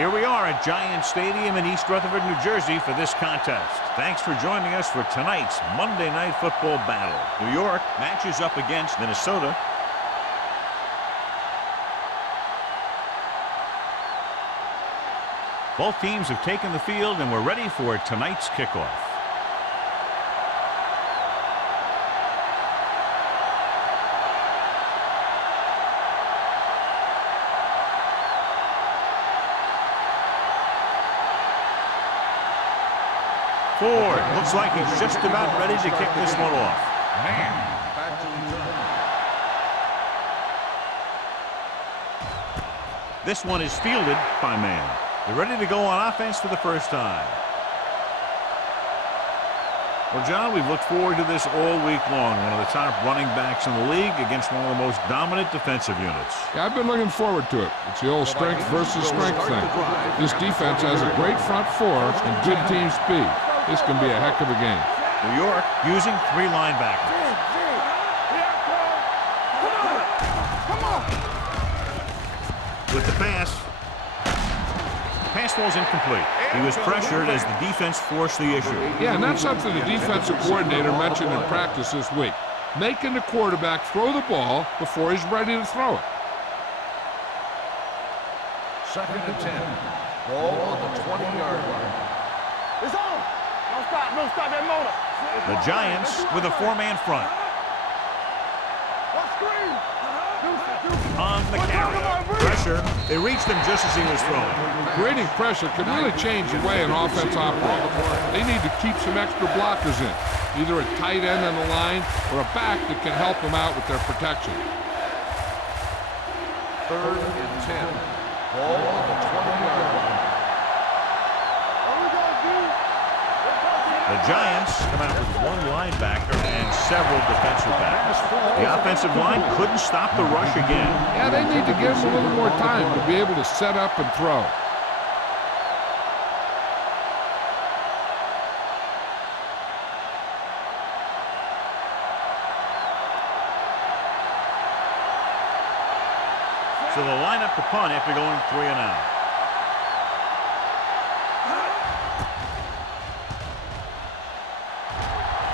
Here we are at Giant Stadium in East Rutherford, New Jersey for this contest. Thanks for joining us for tonight's Monday Night Football battle. New York matches up against Minnesota. Both teams have taken the field and we're ready for tonight's kickoff. Ford looks like he's just about ready to kick this one off. This one is fielded by Man. They're ready to go on offense for the first time. Well, John, we've looked forward to this all week long. One of the top running backs in the league against one of the most dominant defensive units. Yeah, I've been looking forward to it. It's the old strength versus strength thing. This defense has a great front four and good team speed. This can be a heck of a game. New York using 3 linebackers. With the pass. Pass ball's incomplete. He was pressured as the defense forced the issue. Yeah, and that's something the defensive coordinator mentioned in practice this week. Making the quarterback throw the ball before he's ready to throw it. 2nd and 10. Ball on the 20-yard line. It's on. Don't stop that motor. The Giants with a 4-man front. On the carry. Pressure. They reached him just as he was throwing. Creating pressure can really change the way an offense operates. They need to keep some extra blockers in. Either a tight end on the line or a back that can help them out with their protection. 3rd and 10. Ball on the 20-yard line. The Giants come out with 1 linebacker and several defensive backs. The offensive line couldn't stop the rush again. Yeah, they need to give them a little more time to be able to set up and throw. So they'll line up the punt after going 3 and out.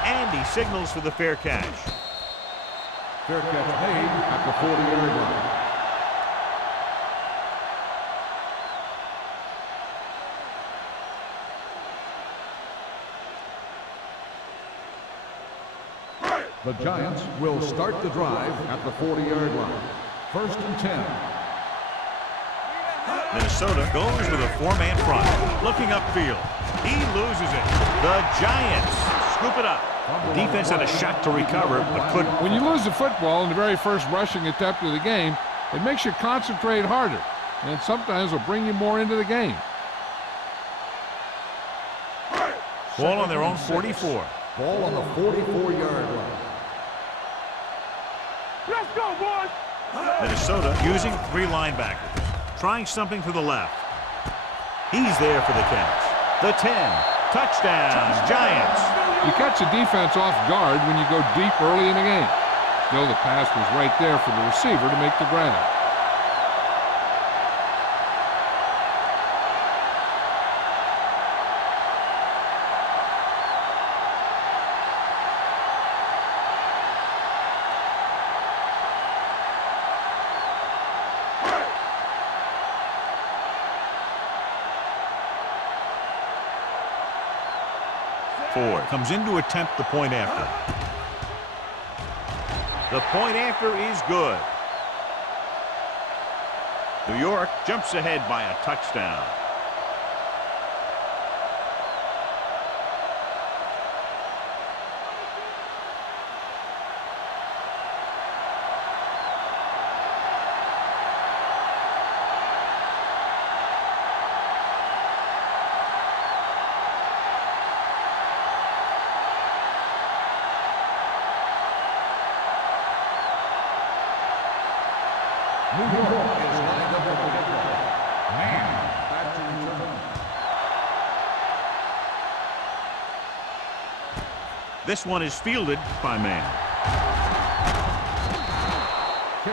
And he signals for the fair catch. Fair catch made at the 40-yard line. The Giants will start the drive at the 40-yard line. 1st and 10. Minnesota goes with a 4-man front. Looking upfield. He loses it. The Giants scoop it up. The defense had a shot to recover, but couldn't. When you lose the football in the very first rushing attempt of the game, it makes you concentrate harder, and sometimes will bring you more into the game. Ball on their own 44. Ball on the 44-yard line. Let's go, boys. Minnesota using 3 linebackers. Trying something to the left. He's there for the catch. The 10. Touchdown, Giants. You catch the defense off guard when you go deep early in the game. Still, the pass was right there for the receiver to make the grab. Ford comes in to attempt the point after. The point after is good. New York jumps ahead by a touchdown. New York is lined up at the kickoff. Man back to return. This one is fielded by Man.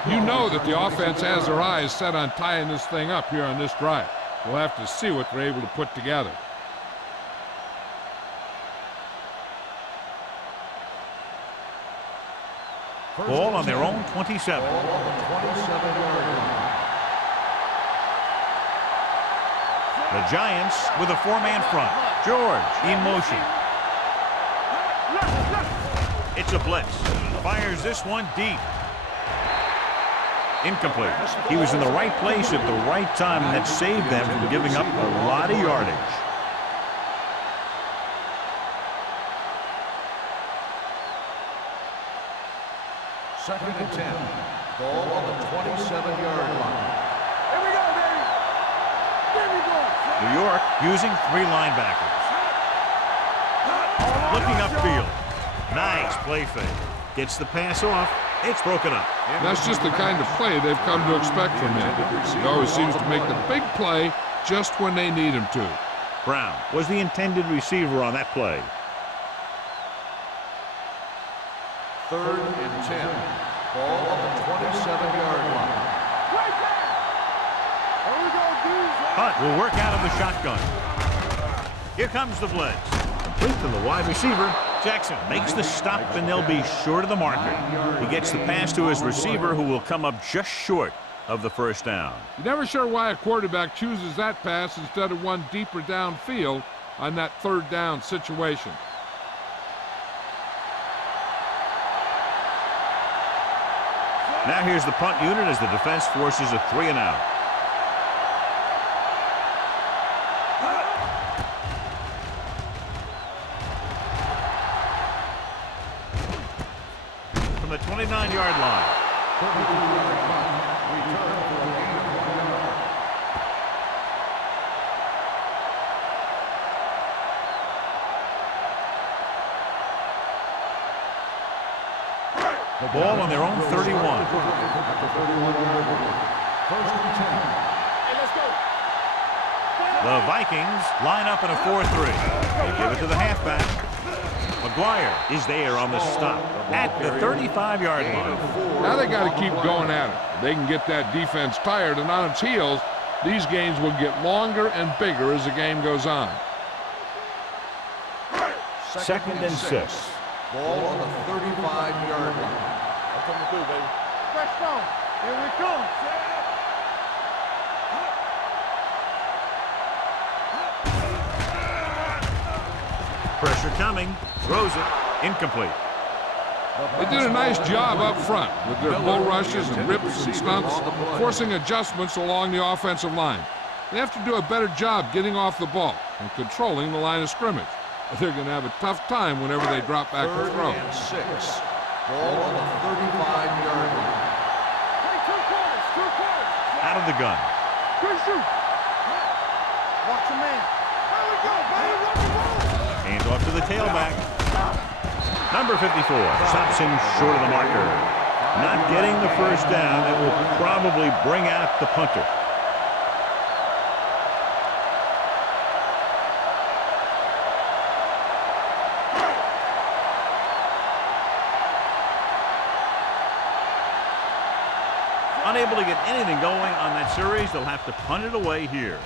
You know that the offense has their eyes set on tying this thing up here on this drive. We'll have to see what they're able to put together. Ball on their own 27. Ball on the 27-yard line. The Giants with a four-man front. George in motion. It's a blitz. Fires this one deep. Incomplete. He was in the right place at the right time, and that saved them from giving up a lot of yardage. Second and 10. Ball on the 27-yard line. Here we go, baby. Here we go. New York using three linebackers. Looking upfield. Nice play fake. Gets the pass off. It's broken up. That's just the kind of play they've come to expect from him. He always seems to make the big play just when they need him to. Brown was the intended receiver on that play. Third and 10. Ball on the 27-yard line. Right there. Here we go, dudes. Hunt will work out of the shotgun. Here comes the blitz. Complete to the wide receiver. Jackson makes the stop, and they'll be short of the marker. He gets the pass to his receiver, who will come up just short of the first down. You're never sure why a quarterback chooses that pass instead of one deeper downfield on that third down situation. Now here's the punt unit as the defense forces a 3-and-out. From the 29-yard line. 32-yard punt. Return for a gain of 1 yard. The ball on their own 31. At the 31-yard line. First and 10. Hey, let's go. The Vikings line up in a 4-3. They give it to the halfback. McGuire is there on the stop at the 35-yard line. Now they got to keep going at it. They can get that defense tired and on its heels. These games will get longer and bigger as the game goes on. Second and 6. Ball on the 35-yard line. I'm coming through, baby. Fresh stone. Here we come. Pressure coming. Throws it. Incomplete. They did a nice job up front with their bull rushes and rips and stunts, forcing adjustments along the offensive line. They have to do a better job getting off the ball and controlling the line of scrimmage. They're going to have a tough time whenever they drop back to throw. Third and 6. Ball on the 35-yard line. Hey, two quarters. Out of the gun. Good shoot. Watch your man. There we go, baby. Rock and roll. Hands off to the tailback. Number 54 stops him short of the marker. Not getting the first down. That will probably bring out the punter. Unable to get anything going on that series, they'll have to punt it away here.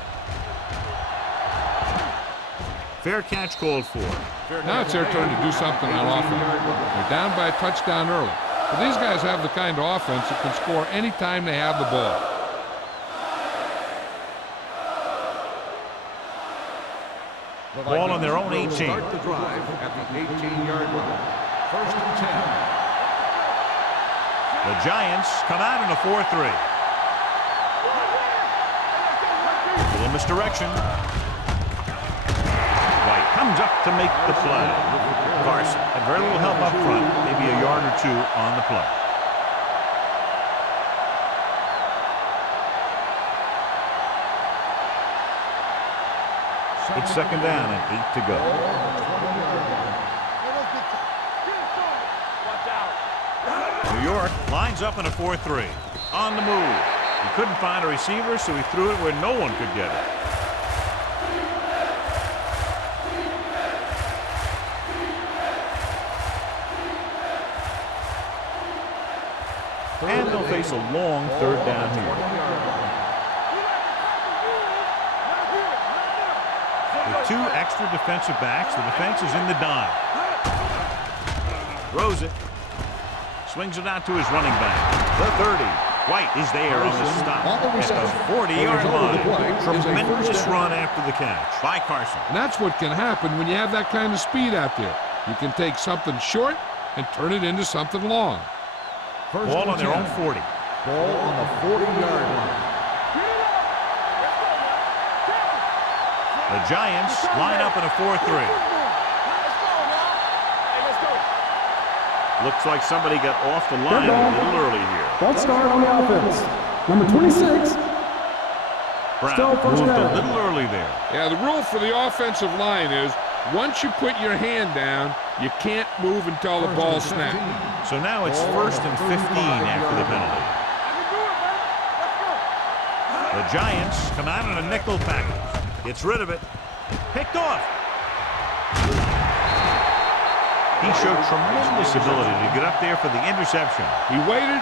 Fair catch called for. Now it's their turn to do something on offense. They're down by a touchdown early. But these guys have the kind of offense that can score anytime they have the ball. Ball on their own 18. Start the drive at the 18-yard line. First and 10. The Giants come out in a 4-3. A little misdirection. White comes up to make the play. Carson had very little help up front, maybe a yard or two on the play. It's second down and 8 to go. Watch out. New York lines up in a 4-3. On the move. He couldn't find a receiver, so he threw it where no one could get it. And they'll face a long third down here. 2 extra defensive backs. The defense is in the dime. Throws it. Swings it out to his running back. The 30. White is there on the stop at the 40-yard line. Tremendous run after the catch by Carson. And that's what can happen when you have that kind of speed out there. You can take something short and turn it into something long. Ball on their own 40. Ball on the 40-yard line. The Giants line up in a 4-3. Looks like somebody got off the line a little early here. False start on the offense. Number 26. Brown moved a little early there. Yeah, the rule for the offensive line is once you put your hand down, you can't move until the ball snaps. So now it's 1st and 15 after the penalty. The Giants come out in a nickel package. Gets rid of it. Picked off. He showed tremendous ability to get up there for the interception. He waited,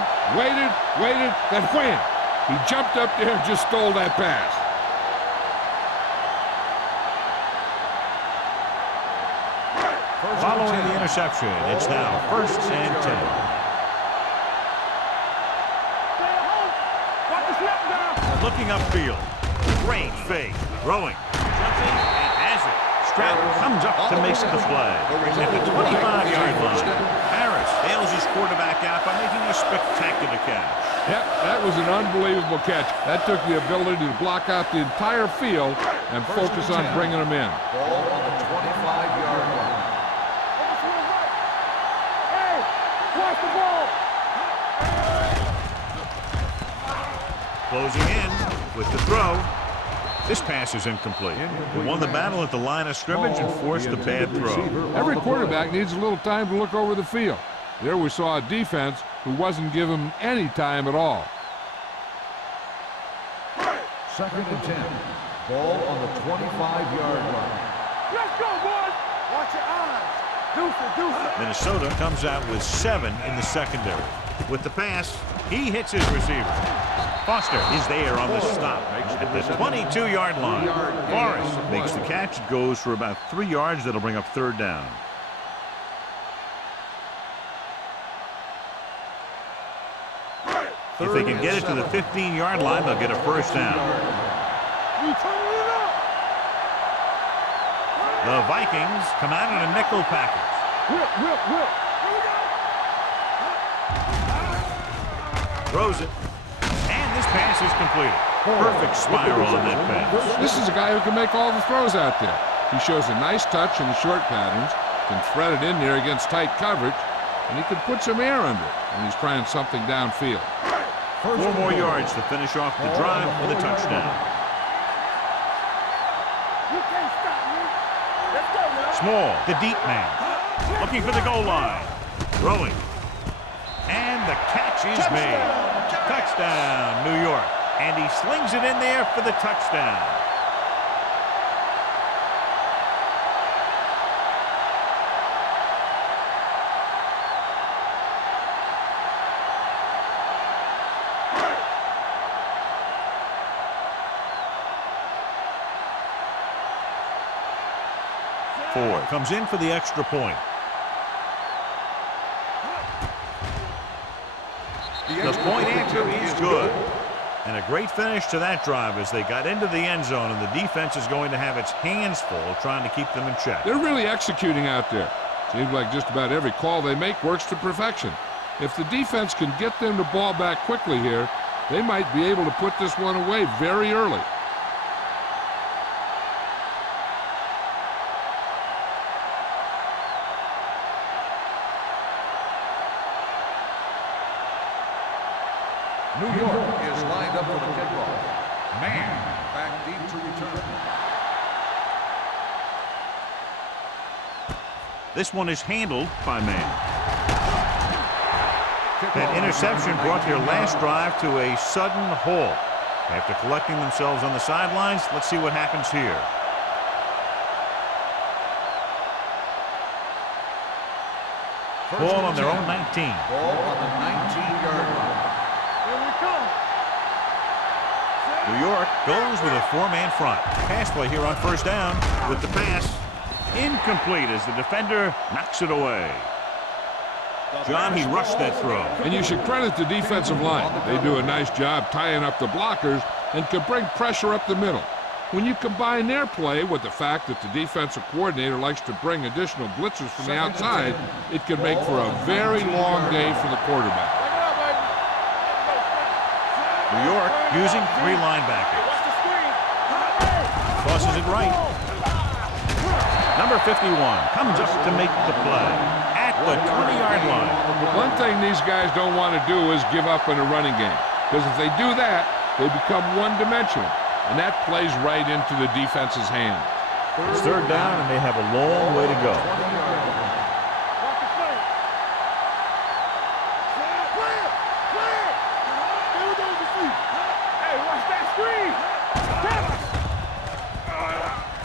then wham! He jumped up there and just stole that pass. Following the interception, it's now 1st and 10. Looking upfield. Great fake. Throwing. Jumping and has it. Stratton comes up to make the play. At the 25-yard line, Harris bails his quarterback out by making a spectacular catch. Yep, that was an unbelievable catch. That took the ability to block out the entire field and focus on bringing them in. Ball on the 25-yard line. Hey, watch the ball. Closing in with the throw. This pass is incomplete. They won the battle at the line of scrimmage and forced a bad throw. Every quarterback needs a little time to look over the field. There we saw a defense who wasn't given any time at all. 2nd and 10. Ball on the 25-yard line. Let's go, boys. Watch your eyes. Deuce it. Minnesota comes out with 7 in the secondary. With the pass, he hits his receiver. Foster is there on the stop at the 22-yard line. Forrest makes the catch. It goes for about 3 yards. That'll bring up 3rd down. If they can get it to the 15-yard line, they'll get a 1st down. The Vikings come out in a nickel package. Whip. Throws it. And this pass is completed. Perfect spiral on that pass. This is a guy who can make all the throws out there. He shows a nice touch in the short patterns, can thread it in there against tight coverage, and he can put some air under it when he's trying something downfield. 4 more yards to finish off the drive with a touchdown. You can't stop me. Let's go now. Small, the deep man, looking for the goal line. Throwing. And the catch is made. Touchdown, New York. And he slings it in there for the touchdown. Ford comes in for the extra point. The point after is good. And a great finish to that drive as they got into the end zone, and the defense is going to have its hands full trying to keep them in check. They're really executing out there. Seems like just about every call they make works to perfection. If the defense can get them the ball back quickly here, they might be able to put this one away very early. New York is lined up for the kickoff. Man back deep to return. This one is handled by man. That interception brought their last drive to a sudden halt. After collecting themselves on the sidelines, let's see what happens here. Ball on their own 19. Ball on the 19-yard line. Here we come. New York goes with a four-man front. Pass play here on first down with the pass. Incomplete as the defender knocks it away. John, he rushed that throw. And you should credit the defensive line. They do a nice job tying up the blockers and can bring pressure up the middle. When you combine their play with the fact that the defensive coordinator likes to bring additional blitzers from the outside, it can make for a very long day for the quarterback. New York using three linebackers. Tosses it right. Number 51 comes up to make the play at the 20-yard line. One thing these guys don't want to do is give up in a running game, because if they do that, they become one-dimensional, and that plays right into the defense's hand. It's third down, and they have a long way to go.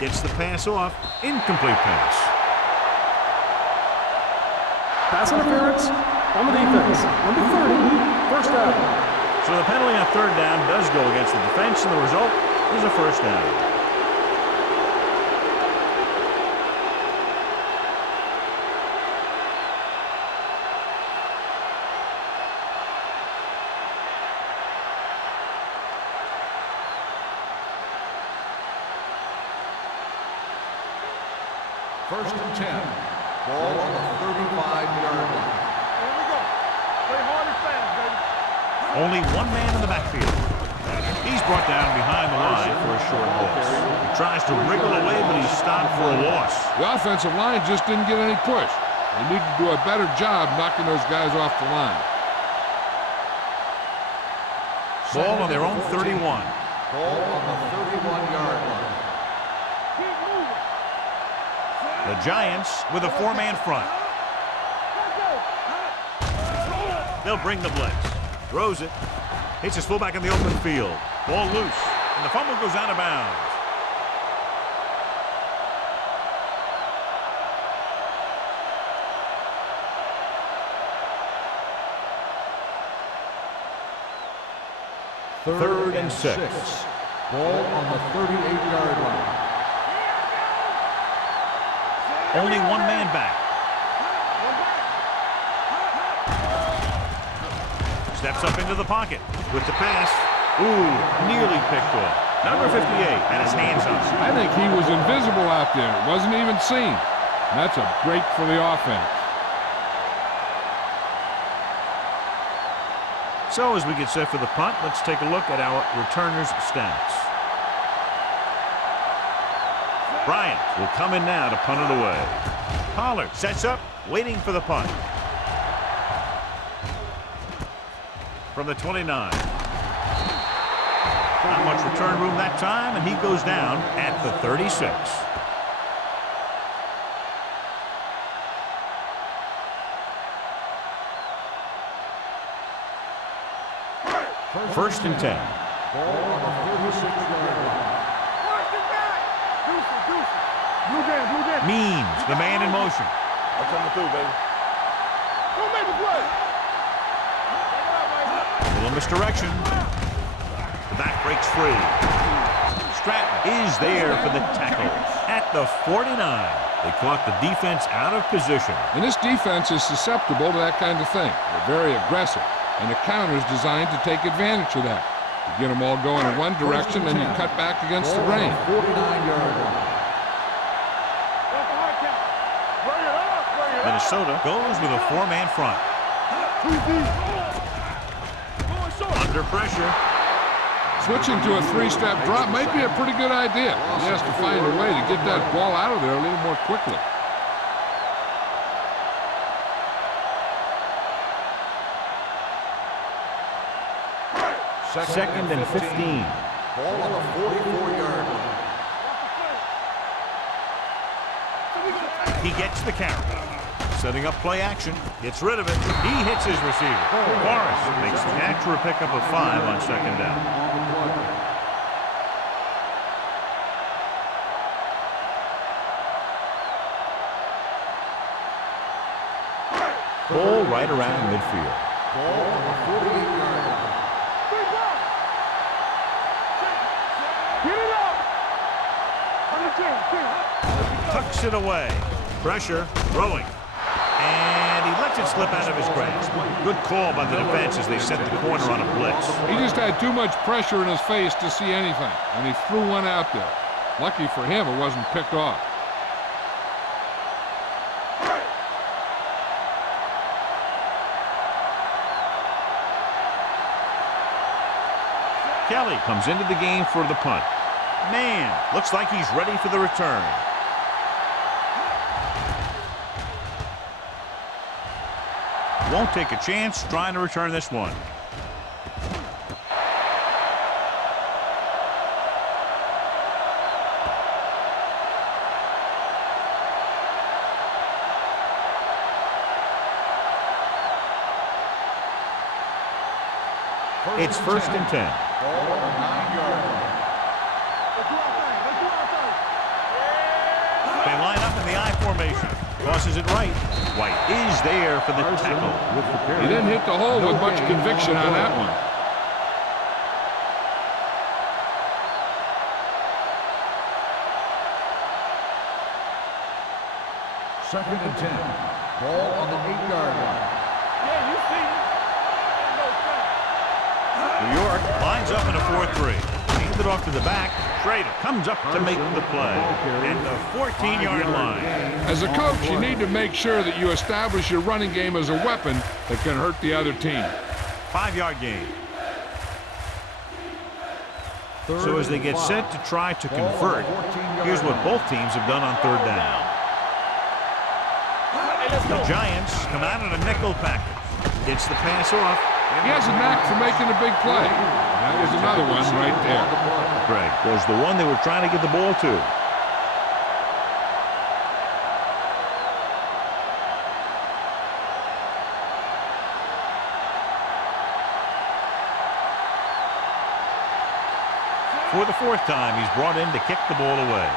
Gets the pass off. Incomplete pass. Pass interference on the defense. Number 30, first down. So the penalty on third down does go against the defense, and the result is a first down. First and 10. Ball on the 35-yard line. Here we go. Play hard and fast, baby. Only one man in the backfield. He's brought down behind the line for a short loss. He tries to wriggle away, but he's stopped for a loss. The offensive line just didn't get any push. They need to do a better job knocking those guys off the line. Ball on their own 31. Ball on the 31-yard line. Keep moving. The Giants with a four-man front. They'll bring the blitz. Throws it. Hits his fullback in the open field. Ball loose. And the fumble goes out of bounds. Third and 6. Ball on the 38-yard line. Only one man back. Steps up into the pocket with the pass. Ooh, nearly picked off. Number 58 had his hands on it. I think he was invisible out there. It wasn't even seen. And that's a break for the offense. So as we get set for the punt, let's take a look at our returners' stats. Bryant will come in now to punt it away. Pollard sets up, waiting for the punt. From the 29. Not much return room that time, and he goes down at the 36. First and 10. Ball on the 36-yard line. Blue game. Means the man in motion. I'm coming through, baby. Go make the play. A little misdirection. The back breaks free. Stratton is there for the tackle at the 49. They caught the defense out of position. And this defense is susceptible to that kind of thing. They're very aggressive. And the counter is designed to take advantage of that. You get them all going in one direction, and you cut back against the rain. 49-yard line. Minnesota goes with a four-man front. Under pressure. Switching to a three-step drop might be a pretty good idea. He has to find a way to get that ball out of there a little more quickly. Second and 15. Ball on the 44-yard line. He gets the carry. Setting up play action. Gets rid of it. He hits his receiver. Forrest makes the catch for a pickup of 5 on second down. Ball right around midfield. Ball on the 48-yard line. Tucks it away. Pressure, throwing. And he lets it slip out of his grasp. Good call by the defense as they set the corner on a blitz. He just had too much pressure in his face to see anything, and he threw one out there. Lucky for him, it wasn't picked off. Kelly comes into the game for the punt. Man, looks like he's ready for the return. Won't take a chance trying to return this one. It's 1st and 10. They line up in the I formation. Crosses it right. White is there for the tackle. He didn't hit the hole with much conviction on that one. Second and 10. Ball on the 8-yard line. New York lines up in a 4-3. Hands it off to the back. Schrader comes up to make the play. And the 14-yard line. As a coach, you need to make sure that you establish your running game as a weapon that can hurt the other team. 5-yard gain. So as they get set to try to convert, here's what both teams have done on 3rd down. The Giants come out in a nickel package. Gets the pass off. He has a knack for making a big play. That was another one right there. Greg was the one they were trying to get the ball to. For the 4th time, he's brought in to kick the ball away.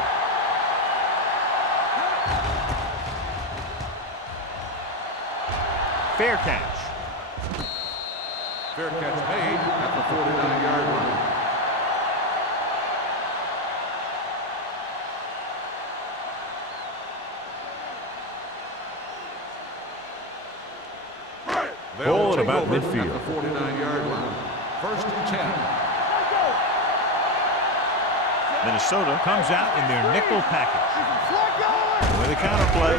Fair catch. Fair catch made at the 49-yard line. Ball at about midfield. At the 49-yard line. 1st and 10. Minnesota comes out in their nickel package. With a counter play.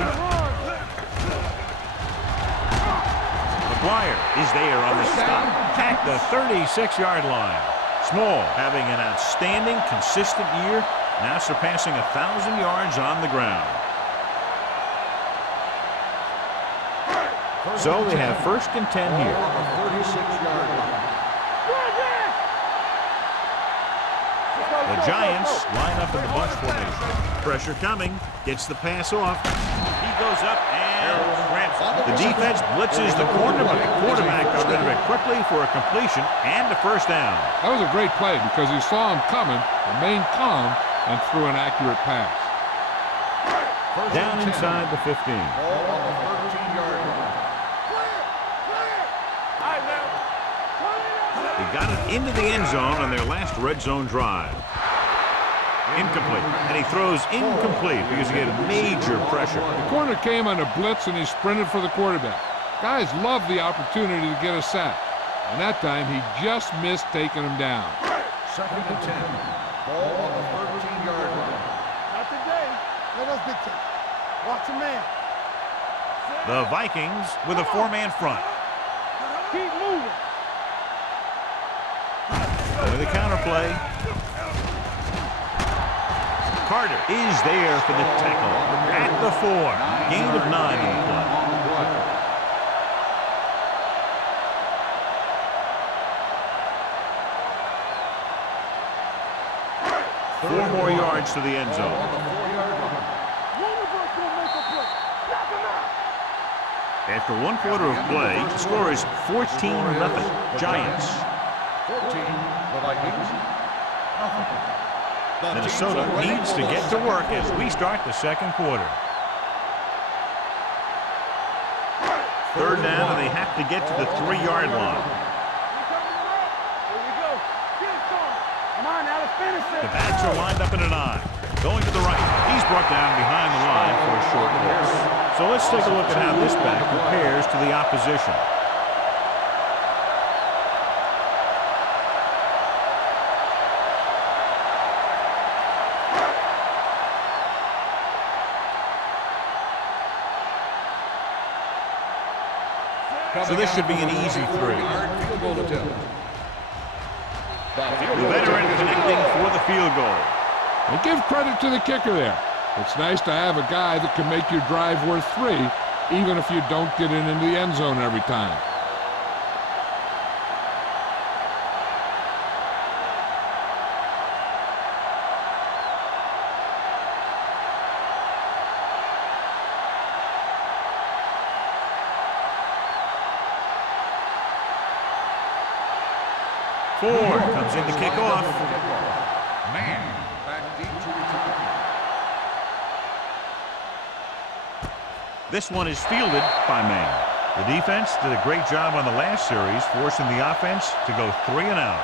McGuire is there on the stop. At the 36-yard line. Small having an outstanding, consistent year, now surpassing 1,000 yards on the ground. So they have 1st and 10 here. On the 36-yard line. The Giants line up in the bunch formation. Pressure coming. Gets the pass off. He goes up and grabs it. The defense blitzes the corner, but the quarterback got rid of it quickly for a completion and a 1st down. That was a great play because he saw him coming, remained calm, and threw an accurate pass. Down inside the 15. Ball on the 13-yard line. They got it into the end zone on their last red zone drive. Incomplete. And he throws incomplete because he had major pressure. The corner came on a blitz and he sprinted for the quarterback. Guys love the opportunity to get a sack. And that time he just missed taking him down. 2nd and 10. Ball on the 13-yard line. Not today. Let us dictate. Watch a man. The Vikings with a 4-man front. Keep moving. With a counter play. Carter is there for the tackle at the 4. Gain of 9 in the play. 4 more yards to the end zone. After 1 quarter of play, the score is 14-0 Giants. 14, the Vikings. Nothing. Minnesota needs to get to work as we start the 2nd quarter. 3rd down, and they have to get to the 3-yard line. The backs are lined up in an I. going to the right. He's brought down behind the line for a short loss. So let's take a look at how this back compares to the opposition. So this should be an easy 3. Field goal attempt. The veteran connecting for the field goal. And give credit to the kicker there. It's nice to have a guy that can make your drive worth 3, even if you don't get it into the end zone every time. Ford comes in to kick off. Man, back deep to return. This one is fielded by Mann. The defense did a great job on the last series, forcing the offense to go 3 and out.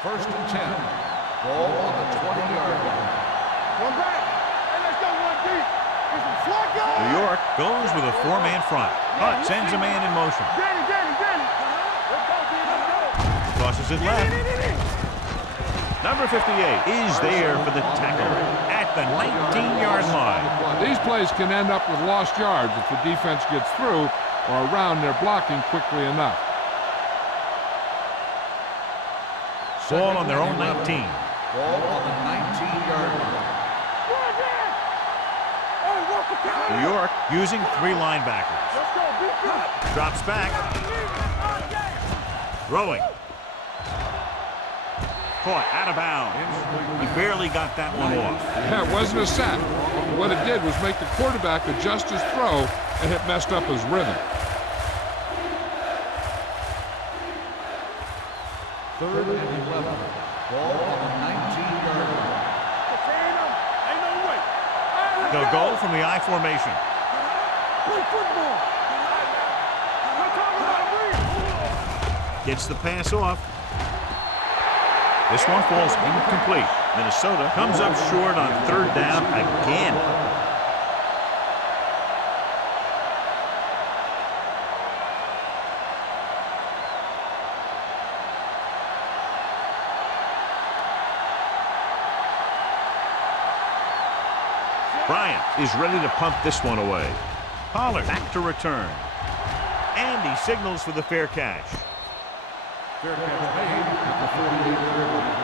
First and 10. Ball on the 20-yard line. One back. Hey, let's go one deep. Get some slot going. New York goes with a 4-man front. Hunt sends a man in motion. Danny. Let's go, D. Let's go. Crosses it left. Number 58 is there for the tackle at the 19-yard line. These plays can end up with lost yards if the defense gets through or around their blocking quickly enough. Ball on their own 19. Ball on the 19-yard line. New York using 3 linebackers. Let's go, beat. Drops back. Throwing. Caught out of bounds. He barely got that one off. Yeah, it wasn't a sack. What it did was make the quarterback adjust his throw, and it messed up his rhythm. Third and 11. Ball on the 19-yard line. Ain't no way. They'll go from the I formation. Play football. Gets the pass off. This one falls incomplete. Minnesota comes up short on 3rd down again. Bryant is ready to punt this one away. Pollard back to return. And he signals for the fair catch. Fair catch made at the 48-yard line.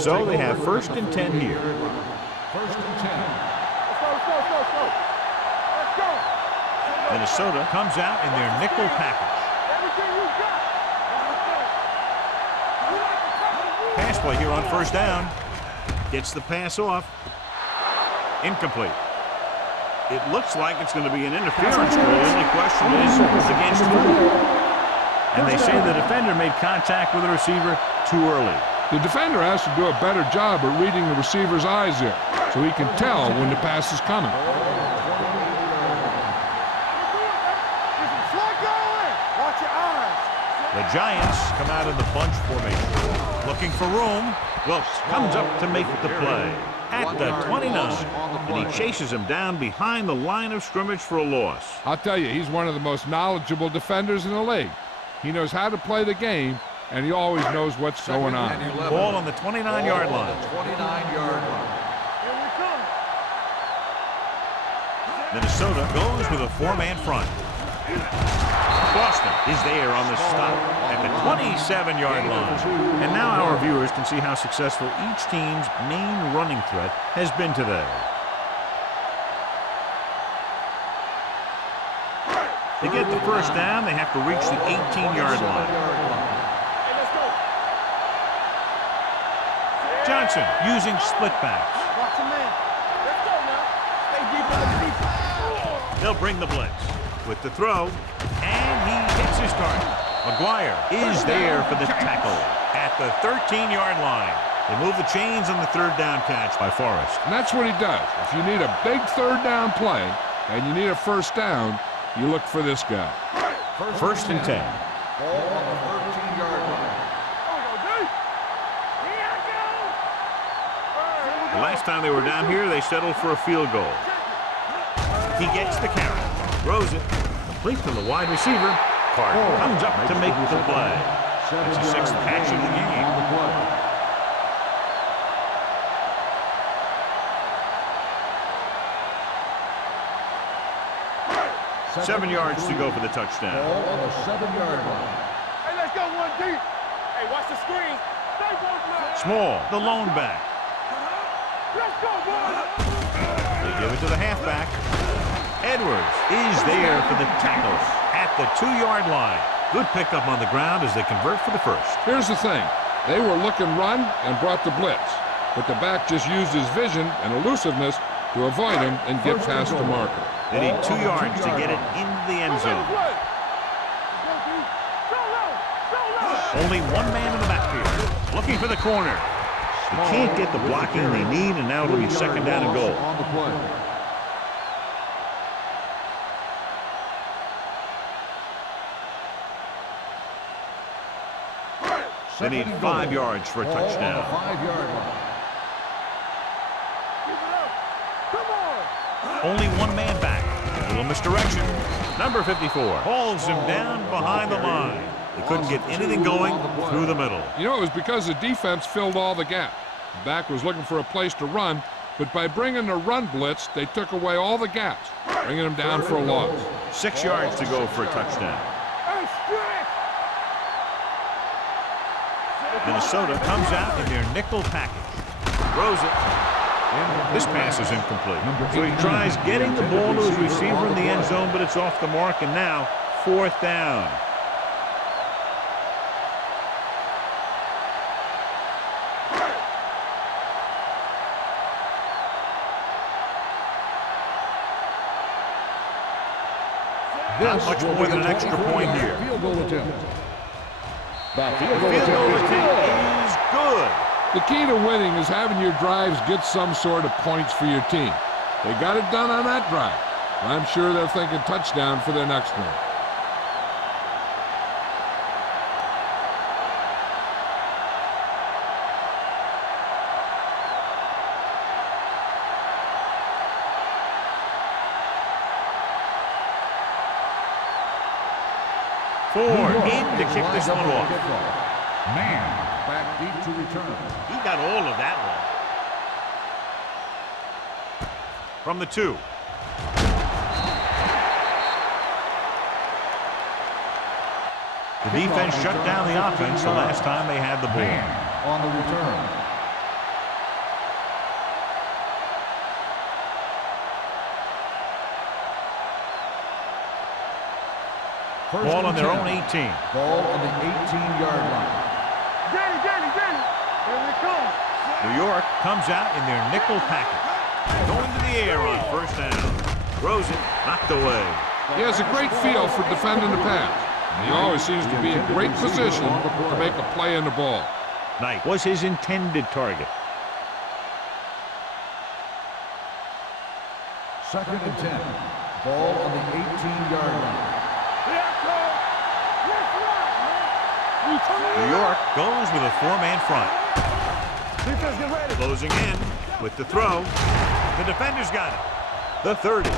So they have 1st and 10 here. 1st and 10. Let's go. Minnesota comes out in their nickel package. Everything you got. Pass play here on 1st down. Gets the pass off. Incomplete. It looks like it's going to be an interference goal. The only question is against who? And they say the defender made contact with the receiver too early. The defender has to do a better job at reading the receiver's eyes there, so he can tell when the pass is coming. Watch your eyes. The Giants come out in the bunch formation. Looking for room. Wilkes comes up to make the play at the 29. And he chases him down behind the line of scrimmage for a loss. I'll tell you, he's one of the most knowledgeable defenders in the league. He knows how to play the game, and he always knows what's going on. Ball on the 29-yard line. 29-yard line. Here we come. Minnesota goes with a 4-man front. Boston is there on the stop at the 27-yard line. And now our viewers can see how successful each team's main running threat has been today. To get the 1st down, they have to reach the 18-yard line. Hey, let's go. Johnson using split backs. Watch your man. Let's go now. Stay deep in the deep. They'll bring the blitz with the throw, and he hits his target. McGuire is there for the tackle at the 13-yard line. They move the chains on the third down catch by Forrest. And that's what he does. If you need a big third down play and you need a first down, you look for this guy. First and 10. Ball on the 13-yard line. The last time they were down here, they settled for a field goal. He gets the carry, throws it, complete to the wide receiver. Carter comes up to make the play. That's the sixth catch of the game. 7 yards to go for the touchdown. Ball on the 7-yard line. Hey, let's go one deep. Hey, watch the screen. Stay both left. Small, the lone back. Let's go, boys. They give it to the halfback. Edwards is there for the tackle at the 2-yard line. Good pickup on the ground as they convert for the first. Here's the thing. They were looking run and brought the blitz. But the back just used his vision and elusiveness to avoid him and get past the marker. They need 2 yards to get it into the end zone. Only one man in the backfield, looking for the corner. They can't get the blocking they need, and now it'll be second down and goal. On the play. They need 5 yards for a touchdown. 5-yard line. Only one man back. A little misdirection. Number 54 hauls him down behind the line. They couldn't get anything going through the middle. You know, it was because the defense filled all the gaps. The back was looking for a place to run, but by bringing the run blitz, they took away all the gaps, bringing them down for a loss. 6 yards to go for a touchdown. Minnesota comes out in their nickel package. Throws it. This pass is incomplete. So he tries getting the ball to his receiver in the end zone, but it's off the mark, and now 4th down. Not much more than an extra point here. Field goal attempt. The Field goal attempt is good. The key to winning is having your drives get some sort of points for your team. They got it done on that drive. I'm sure they're thinking touchdown for their next one. Ford in to kick this one off. Man, back deep to return. He got all of that one. From the 2. The defense shut down the offense the last time they had the ball. Man on the return. Ball on their own 18. Ball on the 18-yard line. Danny. Here we come. New York comes out in their nickel package. Going to the air on first down. Throws it, knocked away. He has a great feel for defending the pass. And he always seems to be in great position to make a play in the ball. Knight was his intended target. 2nd and 10. Ball on the 18-yard line. New York goes with a 4-man front. Defense, get ready. Closing in with the throw. The defender's got it. The 30.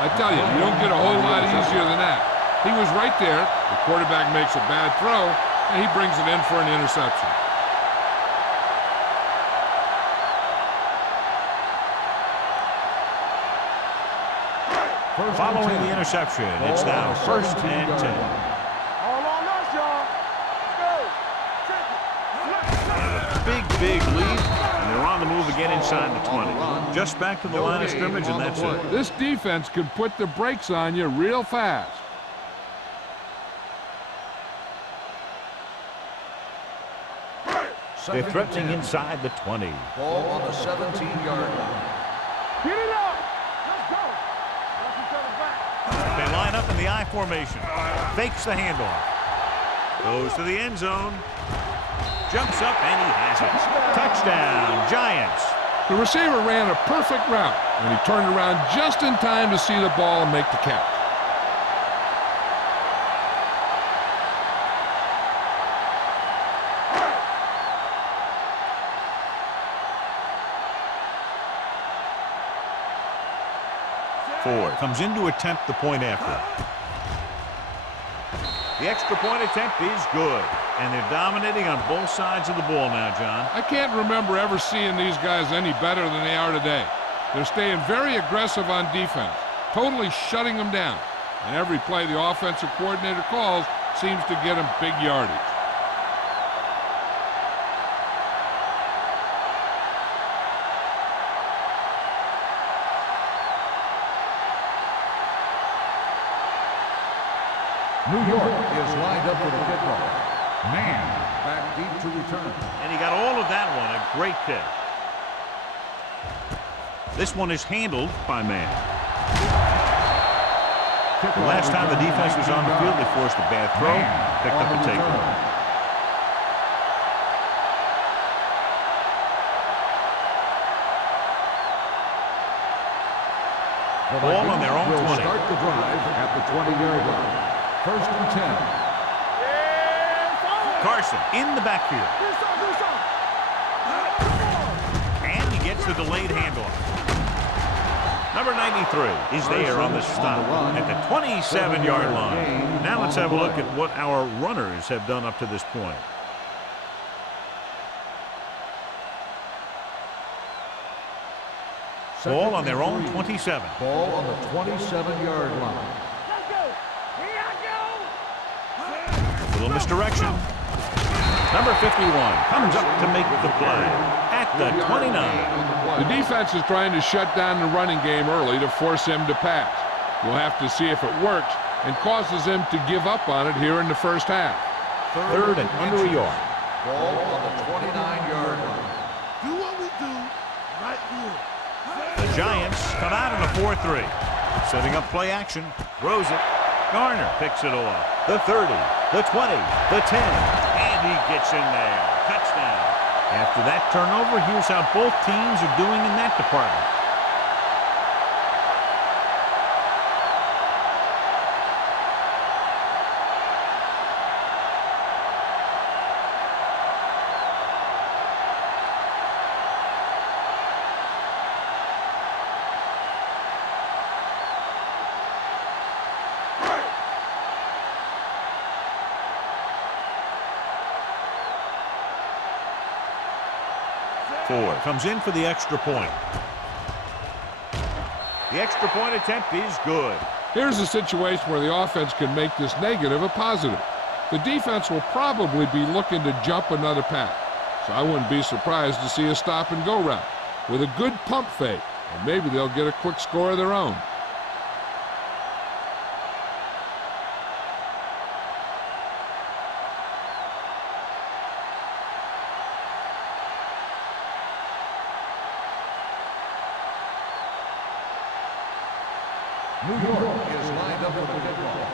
I tell you, you don't get a whole lot easier than that. He was right there. The quarterback makes a bad throw, and he brings it in for an interception. Following the interception, it's now 1st and 10. All on us, y'all. Let's go. Big lead, and they're on the move again inside the 20. Just back to the line of scrimmage, and that's it. This defense can put the brakes on you real fast. They're threatening inside the 20. Ball on the 17-yard line. Get it up. Let's go. Watch each other back. They line up in the I formation. Fakes the handoff. Goes to the end zone. Jumps up and he has it. Touchdown, Giants. The receiver ran a perfect route, and he turned around just in time to see the ball and make the catch. Ford comes in to attempt the point after. The extra point attempt is good, and they're dominating on both sides of the ball now, John. I can't remember ever seeing these guys any better than they are today. They're staying very aggressive on defense, totally shutting them down. And every play the offensive coordinator calls seems to get them big yardage. New York is lined up for the kickoff. Man back deep to return. And he got all of that one. A great kick. This one is handled by Man. The last time the defense was on the field, they forced a bad throw, picked up a takeaway. Ball on their own 20. Will start the drive at the 20-yard line. First and 10. Carson in the backfield. And he gets the delayed handoff. Number 93 is there on the stop at the 27-yard line. Now let's have a look at what our runners have done up to this point. Ball on their own 27. Ball on the 27-yard line. A little misdirection. Number 51 comes up to make the play at the 29. The defense is trying to shut down the running game early to force him to pass. We'll have to see if it works and causes him to give up on it here in the first half. Third and under a yard. Ball on the 29-yard line. Do what we do right here. The Giants come out in a 4-3. Setting up play action. Throws it. Garner picks it off. The 30, the 20, the 10. And he gets in there. Touchdown. After that turnover, here's how both teams are doing in that department. Ford comes in for the extra point. The extra point attempt is good. Here's a situation where the offense can make this negative a positive. The defense will probably be looking to jump another pass, so I wouldn't be surprised to see a stop-and-go route with a good pump fake, and maybe they'll get a quick score of their own. New York is lined up for the kickoff.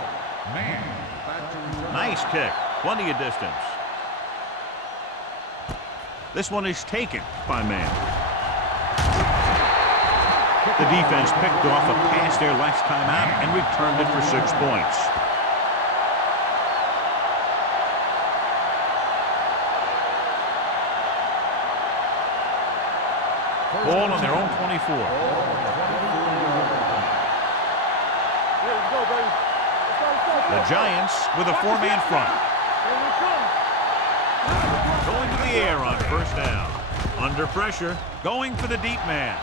Man back to return. Nice kick. Plenty of distance. This one is taken by Man. The defense picked off a pass there last time out and returned it for 6 points. Ball on their own 24. The Giants with a 4-man front. Going to the air on first down. Under pressure, going for the deep man.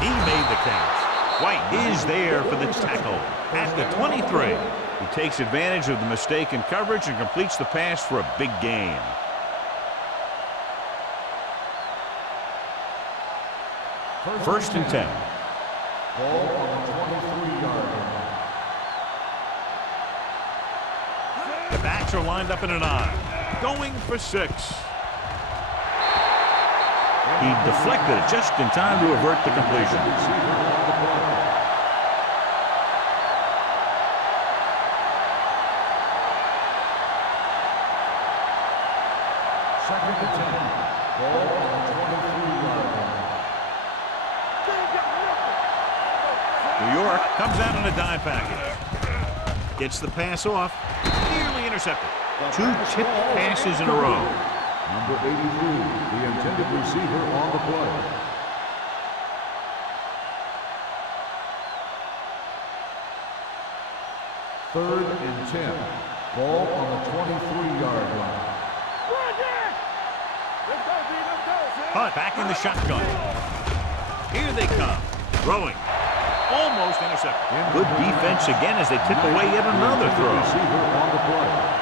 He made the catch. White is there for the tackle at the 23. He takes advantage of the mistake in coverage and completes the pass for a big gain. First and 10. Ball on the 23-yard line. The backs are lined up in an I. Going for 6. He deflected it just in time to avert the completion. New York comes out in a dive package. Gets the pass off. Nearly intercepted. 2 tipped passes in a row. Number 83, the intended receiver on the play. Third and 10. Ball on the 23-yard line. Hunt back in the shotgun. Here they come. Throwing. Almost intercepted. Good defense again as they tip away yet another throw. Receiver on the play.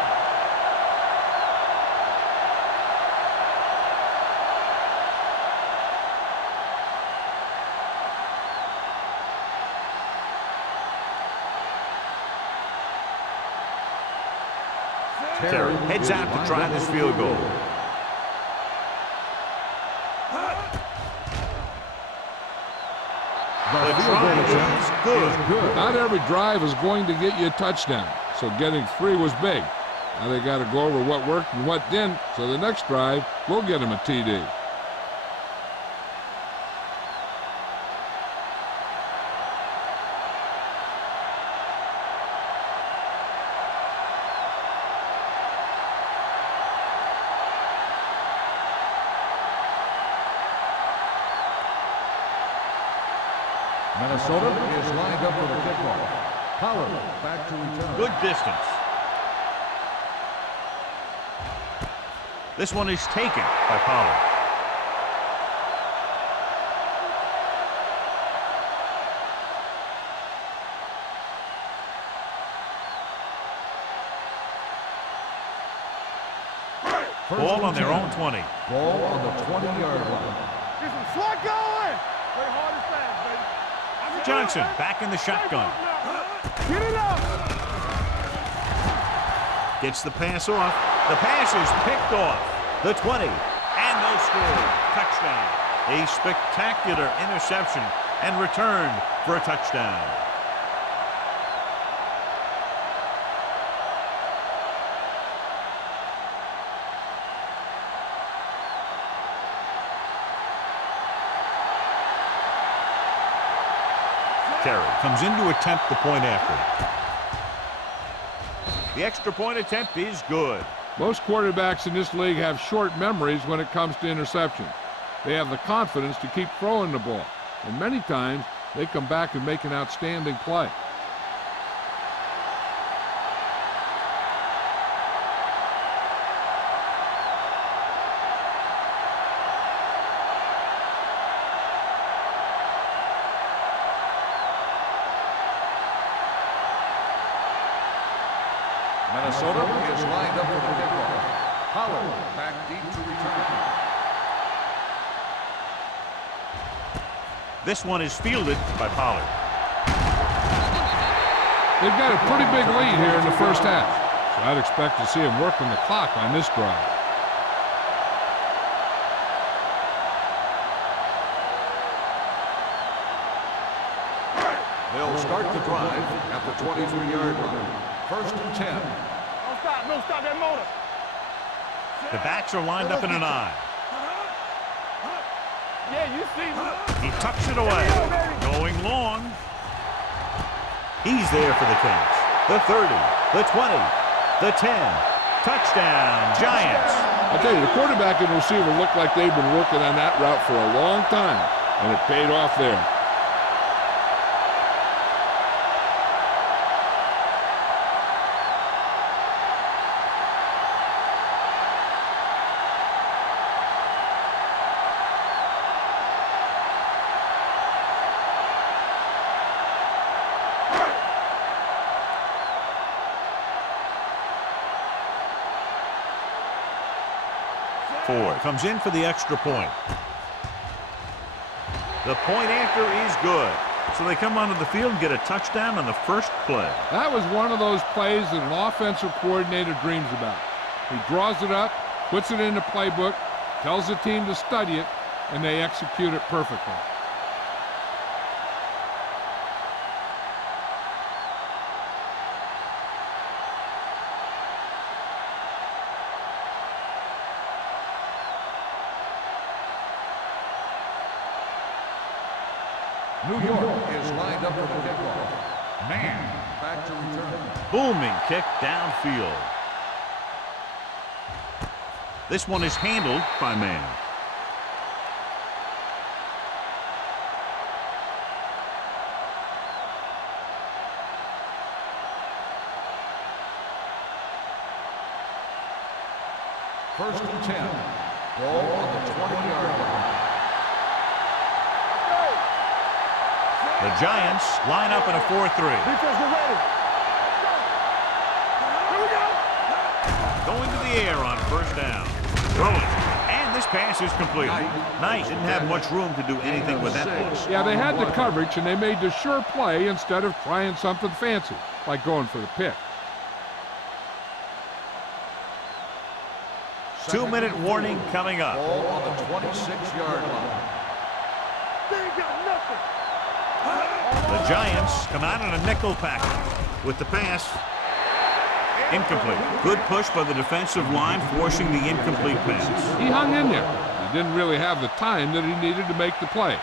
Terry heads out to try this field goal. The drive is good. Not every drive is going to get you a touchdown, so getting 3 was big. Now they got to go over what worked and what didn't, so the next drive will get them a TD. Minnesota is lined up for the kickoff. Pollard back to return. Good distance. This one is taken by Pollard. Ball on their own 20. Ball on the 20-yard line. Get some slot going. Play hard and fast, baby. Johnson back in the shotgun. Get it up. Gets the pass off. The pass is picked off. The 20. And no score. Touchdown. A spectacular interception and returned for a touchdown. Terry comes in to attempt the point after. The extra point attempt is good. Most quarterbacks in this league have short memories when it comes to interception. They have the confidence to keep throwing the ball, and many times they come back and make an outstanding play. Minnesota is lined up for the kickoff. Pollard back deep to return. This one is fielded by Pollard. They've got a pretty big lead here in the first half, so I'd expect to see them working the clock on this drive. They'll start the drive at the 23-yard line. First and 10. Don't stop that motor. The backs are lined up in an eye. Yeah, you see. He tucks it away. Going long. He's there for the catch. The 30, the 20, the 10. Touchdown, Giants. I'll tell you, the quarterback and receiver look like they've been working on that route for a long time, and it paid off there. Ford comes in for the extra point. The point after is good. So they come onto the field and get a touchdown on the first play. That was one of those plays that an offensive coordinator dreams about. He draws it up, puts it in the playbook, tells the team to study it, and they execute it perfectly. New York is lined up for the kickoff. Man back to return. Booming kick downfield. This one is handled by Man. First and 10. Ball on the 20-yard line. The Giants line up in a 4-3. Defense, get ready. Here we go. Going to the air on first down. Throwing. And this pass is complete. Knight didn't have much room to do anything with that ball. Yeah, they had the coverage, and they made the sure play instead of trying something fancy, like going for the pick. 2-minute warning coming up. Ball on the 26-yard line. They ain't got nothing. The Giants come out in a nickel package with the pass. Incomplete. Good push by the defensive line, forcing the incomplete pass. He hung in there. He didn't really have the time that he needed to make the play.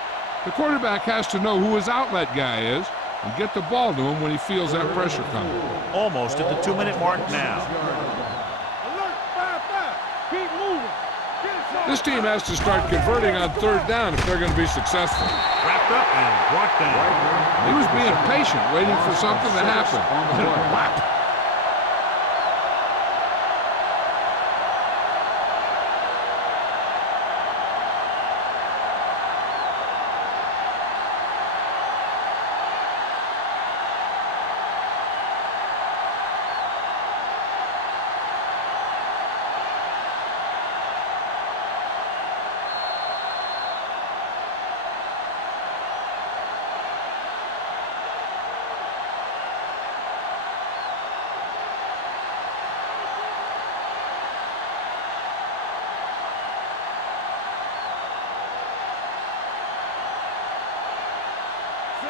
The quarterback has to know who his outlet guy is and get the ball to him when he feels that pressure coming. Almost at the 2-minute mark now. Alert, 5-5. Keep moving. Get it. This team has to start converting on third down if they're going to be successful. Wrapped up and brought down. He was being patient, waiting for something to happen. Whap.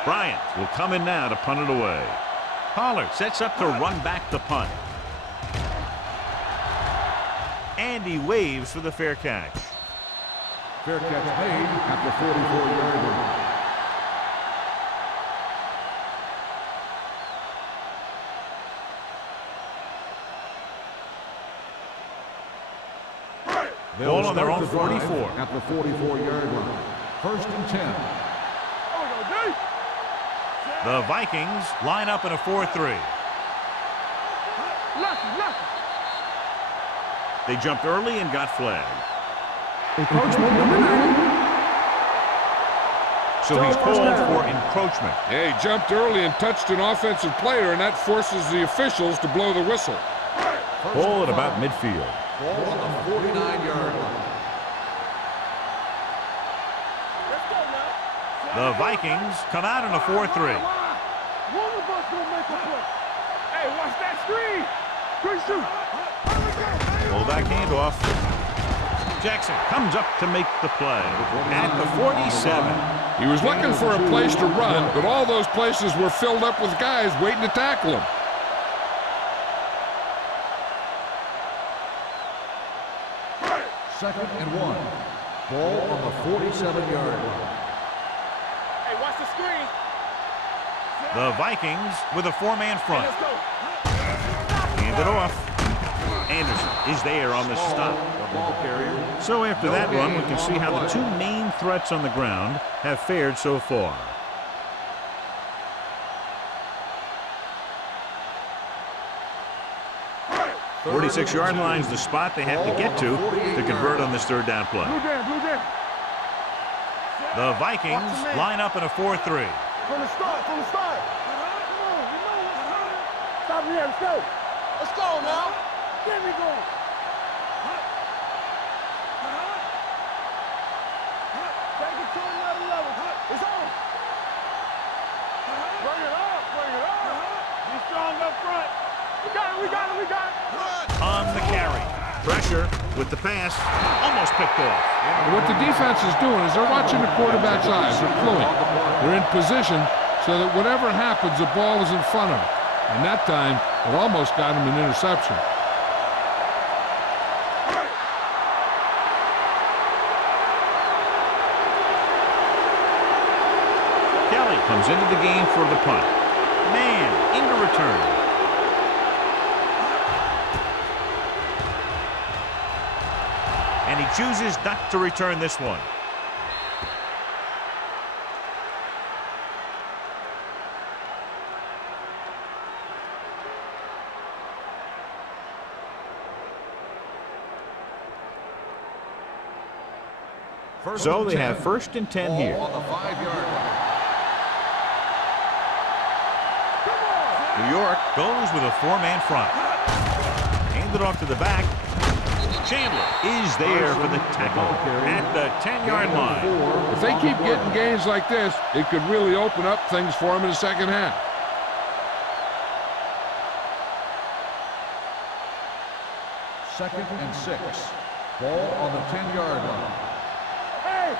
Bryant will come in now to punt it away. Pollard sets up to run back the punt. And he waves for the fair catch. Fair catch made at the 44-yard line. Ball on their own They'll start the drive 44. at the 44-yard line. First and 10. The Vikings line up in a 4-3. They jumped early and got flagged. Encroachment number 90. So he's called for encroachment. Yeah, he jumped early and touched an offensive player, and that forces the officials to blow the whistle. Ball at about midfield. Ball on the 49-yard line. The Vikings come out in a 4-3. One of us gonna make a play. Hey, watch that screen. Good shoot. Full back handoff. Jackson comes up to make the play at the 47. He was looking for a place to run, but all those places were filled up with guys waiting to tackle him. Second and 1. Ball on the 47-yard line. Hey, watch the screen. The Vikings with a 4-man front. Let's go. Hand it off. Anderson is there on the stop. The ball carrier. So after that run, we can see how the two main threats on the ground have fared so far. .46-yard line's the spot they have to get to convert on this third down play. Blue down. The Vikings line up in a 4-3. From the start. Come on, you know what's coming. Stop here, let's go. Let's go now. Get me going. Take it to another level. It's on. Bring it up. Be strong up front. We got it. On the carry. Pressure with the pass. Almost picked off. And what the defense is doing is they're watching the quarterback's eyes. They're cluing. They're in position so that whatever happens, the ball is in front of them. And that time, it almost got him an interception. Kelly Kelly comes into the game for the punt. Man into return. And he chooses not to return this one. So they have 1st and 10 here. On the 5-yard line. New York goes with a 4-man front. Handed off to the back. Chandler is there for the tackle at the 10-yard line. If they keep getting gains like this, it could really open up things for them in the second half. Second and 6. Ball on the 10-yard line. Hey,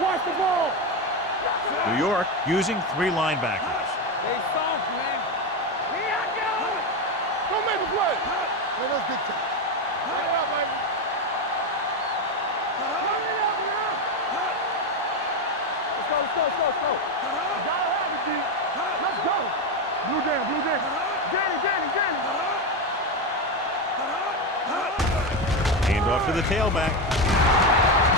watch the ball. New York using 3 linebackers. They soft, man. Here I go. Don't make a play. Hey, let's get to it. Hurry up, baby. Hurry up now. Let's go. You gotta have it, G. Let's go. Blue Dan. Danny. Hand off to the tailback.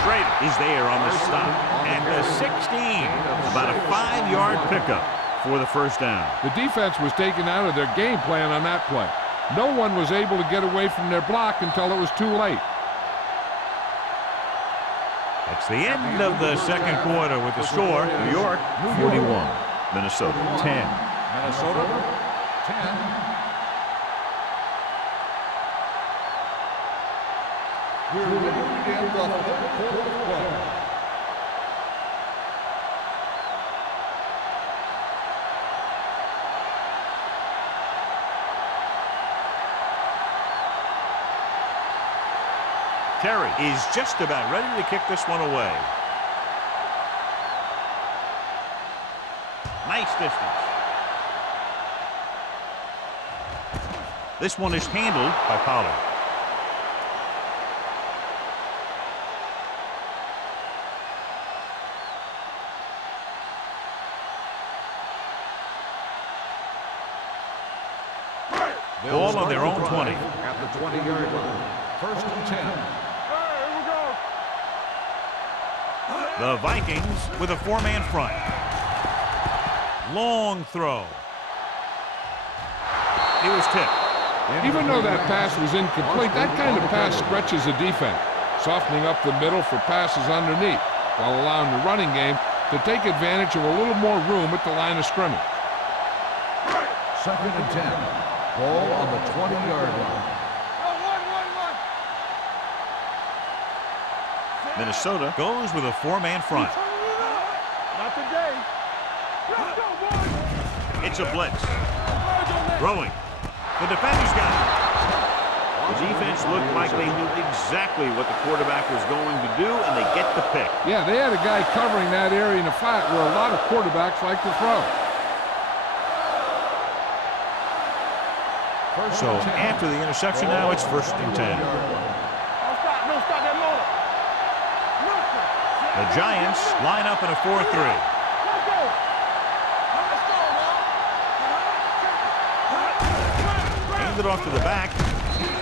Schrader is there on the stop. And the 16. About a 5-yard pickup for the first down. The defense was taken out of their game plan on that play. No one was able to get away from their block until it was too late. That's the end of the second quarter with the score. New York 41. Minnesota 10. Minnesota 10. We're ready to begin the 4th quarter of play. Terry is just about ready to kick this one away. Nice distance. This one is handled by Pollard. Ball on their own 20. At the 20-yard line. 1st and 10. The Vikings with a 4-man front. Long throw. He was tipped. Even though that pass was incomplete, that kind of pass stretches a defense, softening up the middle for passes underneath, while allowing the running game to take advantage of a little more room at the line of scrimmage. 2nd and 10. Ball on the 20-yard line. Minnesota goes with a 4-man front. Not today. Let's go, boys. It's a blitz. Throwing. The defenders got it. The defense looked like they knew exactly what the quarterback was going to do, and they get the pick. Yeah, they had a guy covering that area in the flat where a lot of quarterbacks like to throw. So after the interception now, it's 1st and 10. Don't stop that motor. The Giants line up in a 4-3. Let's go. Handed off to the back.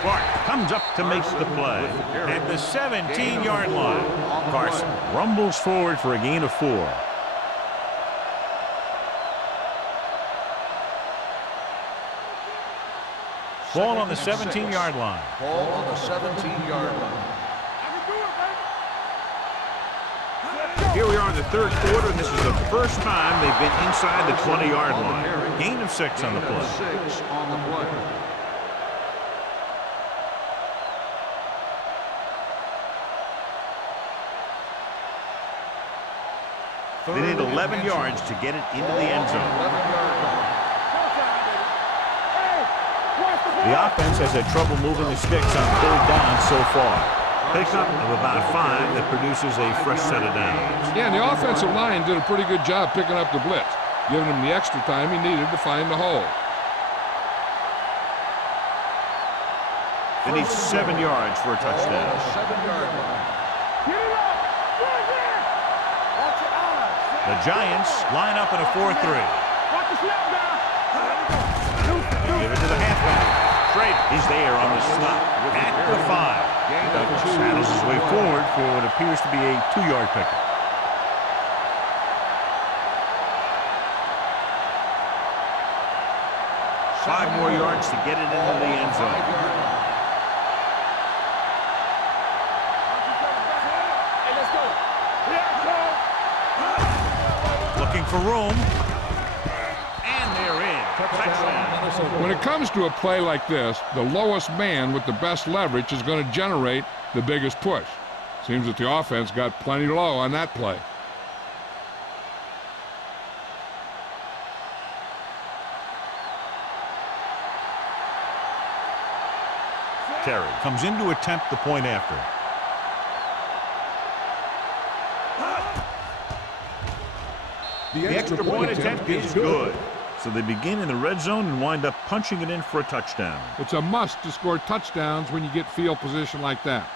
Clark comes up to make the play. At the 17-yard line, Carson rumbles forward for a gain of 4. Ball on the 17-yard line. Ball on the 17-yard line. Here we are in the 3rd quarter, and this is the first time they've been inside the 20-yard line. Gain of 6 on the play. 6 on the play. They need 11 yards to get it into the end zone. 11-yard line. The offense has had trouble moving the sticks on 3rd down so far. Pickup of about 5 that produces a fresh set of downs. Yeah, and the offensive line did a pretty good job picking up the blitz, giving him the extra time he needed to find the hole. They need 7 yards for a touchdown. 7-yard line. Get it up. Right there. Watch your eyes. The The Giants line up in a 4-3. Watch the snap down. Give it to the halfback. Schrader is there on the stop at the 5. Saddles his way forward for what appears to be a 2-yard pickup. Five more yards to get it into the end zone. Hey, let's go. Looking for room. And they're in. Touchdown. When it comes to a play like this, the lowest man with the best leverage is going to generate the biggest push. Seems that the offense got plenty low on that play. Terry comes in to attempt the point after. The extra point attempt is good. So they begin in the red zone and wind up punching it in for a touchdown. It's a must to score touchdowns when you get field position like that.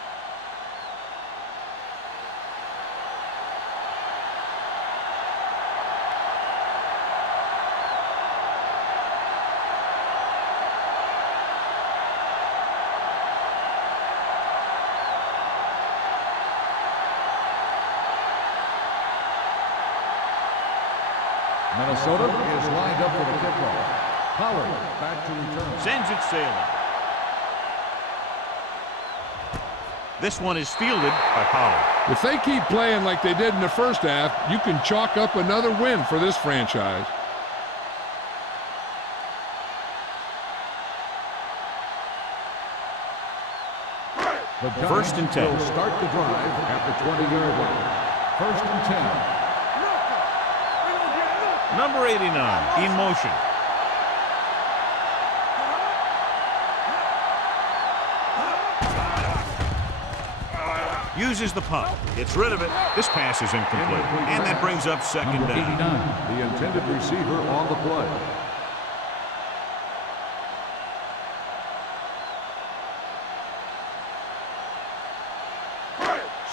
Minnesota is lined up for the kickoff. Pollard back to return. Sends it sailing. This one is fielded by Pollard. If they keep playing like they did in the first half, you can chalk up another win for this franchise. The First and 10. Will start the drive at the 20-yard line. First and 10. Number 89 in motion. Uses the pump. Gets rid of it. This pass is incomplete. And that brings up second Number 89, down. the intended receiver on the play.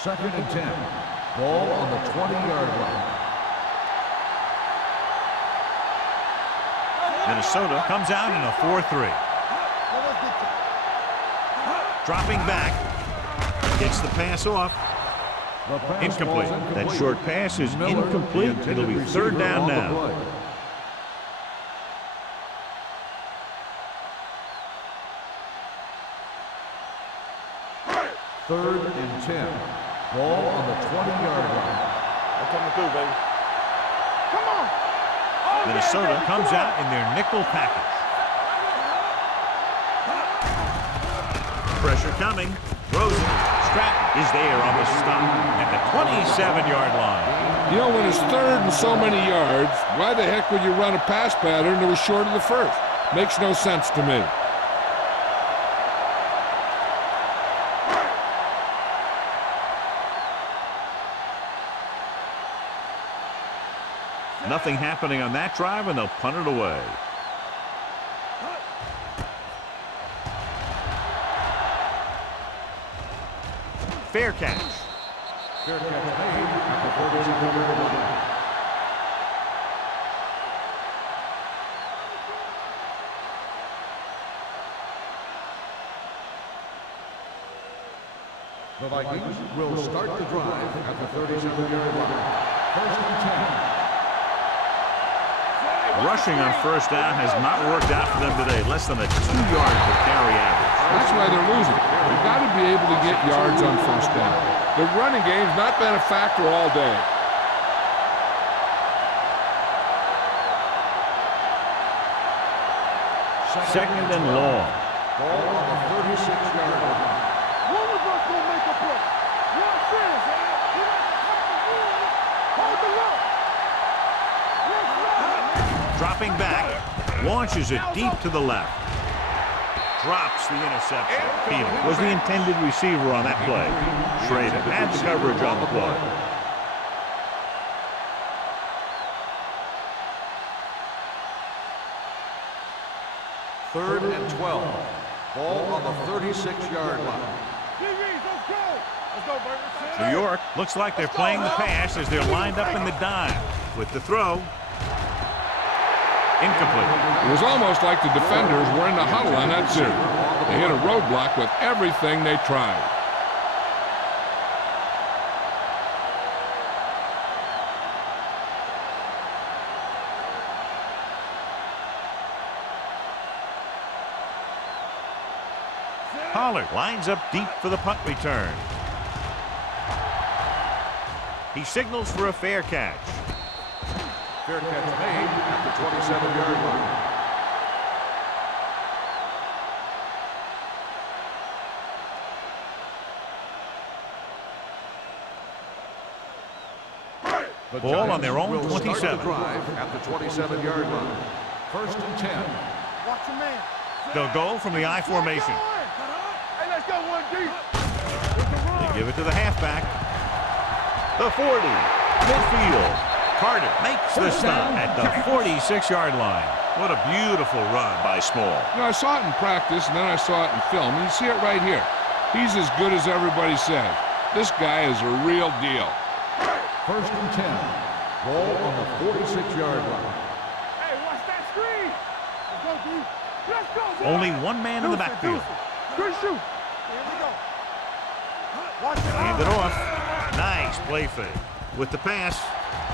Second and 10. Ball on the 20-yard line. Minnesota comes out in a 4-3. Dropping back. Gets the pass off. The pass Incomplete. ball's That short pass is Miller, the incomplete. intended It'll be third receiver down on the now. play. Third and 10. Ball on the 20-yard line. I'm coming through, baby. Come on. Minnesota comes out in their nickel package. Pressure coming. Throws it. Stratton is there on the stop at the 27-yard line. You know, when it's third and so many yards, why the heck would you run a pass pattern that was short of the first? Makes no sense to me. Nothing happening on that drive, and they'll punt it away. Fair catch. Fair catch made at the 42-yard line. The Vikings will start the drive at the 37-yard line. First and 10. Rushing on first down has not worked out for them today. Less than a 2-yard per carry average. That's why they're losing. You've got to be able to get yards on first down. The running game's not been a factor all day. Second and long. Ball on the 36-yard line. One of us gonna make a play. Watch this. Hold the rope. Dropping back. Launches it deep to the left. Drops the interception. Field was the intended receiver on that play. Schrader had the coverage on the play. Third and 12. Ball on the 36-yard line. Let's go. Let's go, baby. New York looks like they're playing the pass as they're lined up in the dime. with the throw. Incomplete. It was almost like the defenders were in the huddle on that series. They hit a roadblock with everything they tried. Pollard lines up deep for the punt return. He signals for a fair catch. Fair catch made at the 27-yard line. The Ball on their own Giants will 27. start the drive at the 27-yard line. 1st and 10. Watch your man. They'll go from the I formation. Hey, let's go one deep. They give it to the halfback. The 40. Midfield. Carter makes the stop at the 46-yard line. What a beautiful run by Small. You know, I saw it in practice, and then I saw it in film. And you see it right here. He's as good as everybody says. This guy is a real deal. 1st and 10. Ball on the 46-yard line. Hey, watch that screen. Let's go, D. Let's go, boy. Only one man in the backfield. Good shoot. Here we go. Watch it. Hand it off. Nice play fake. With the pass.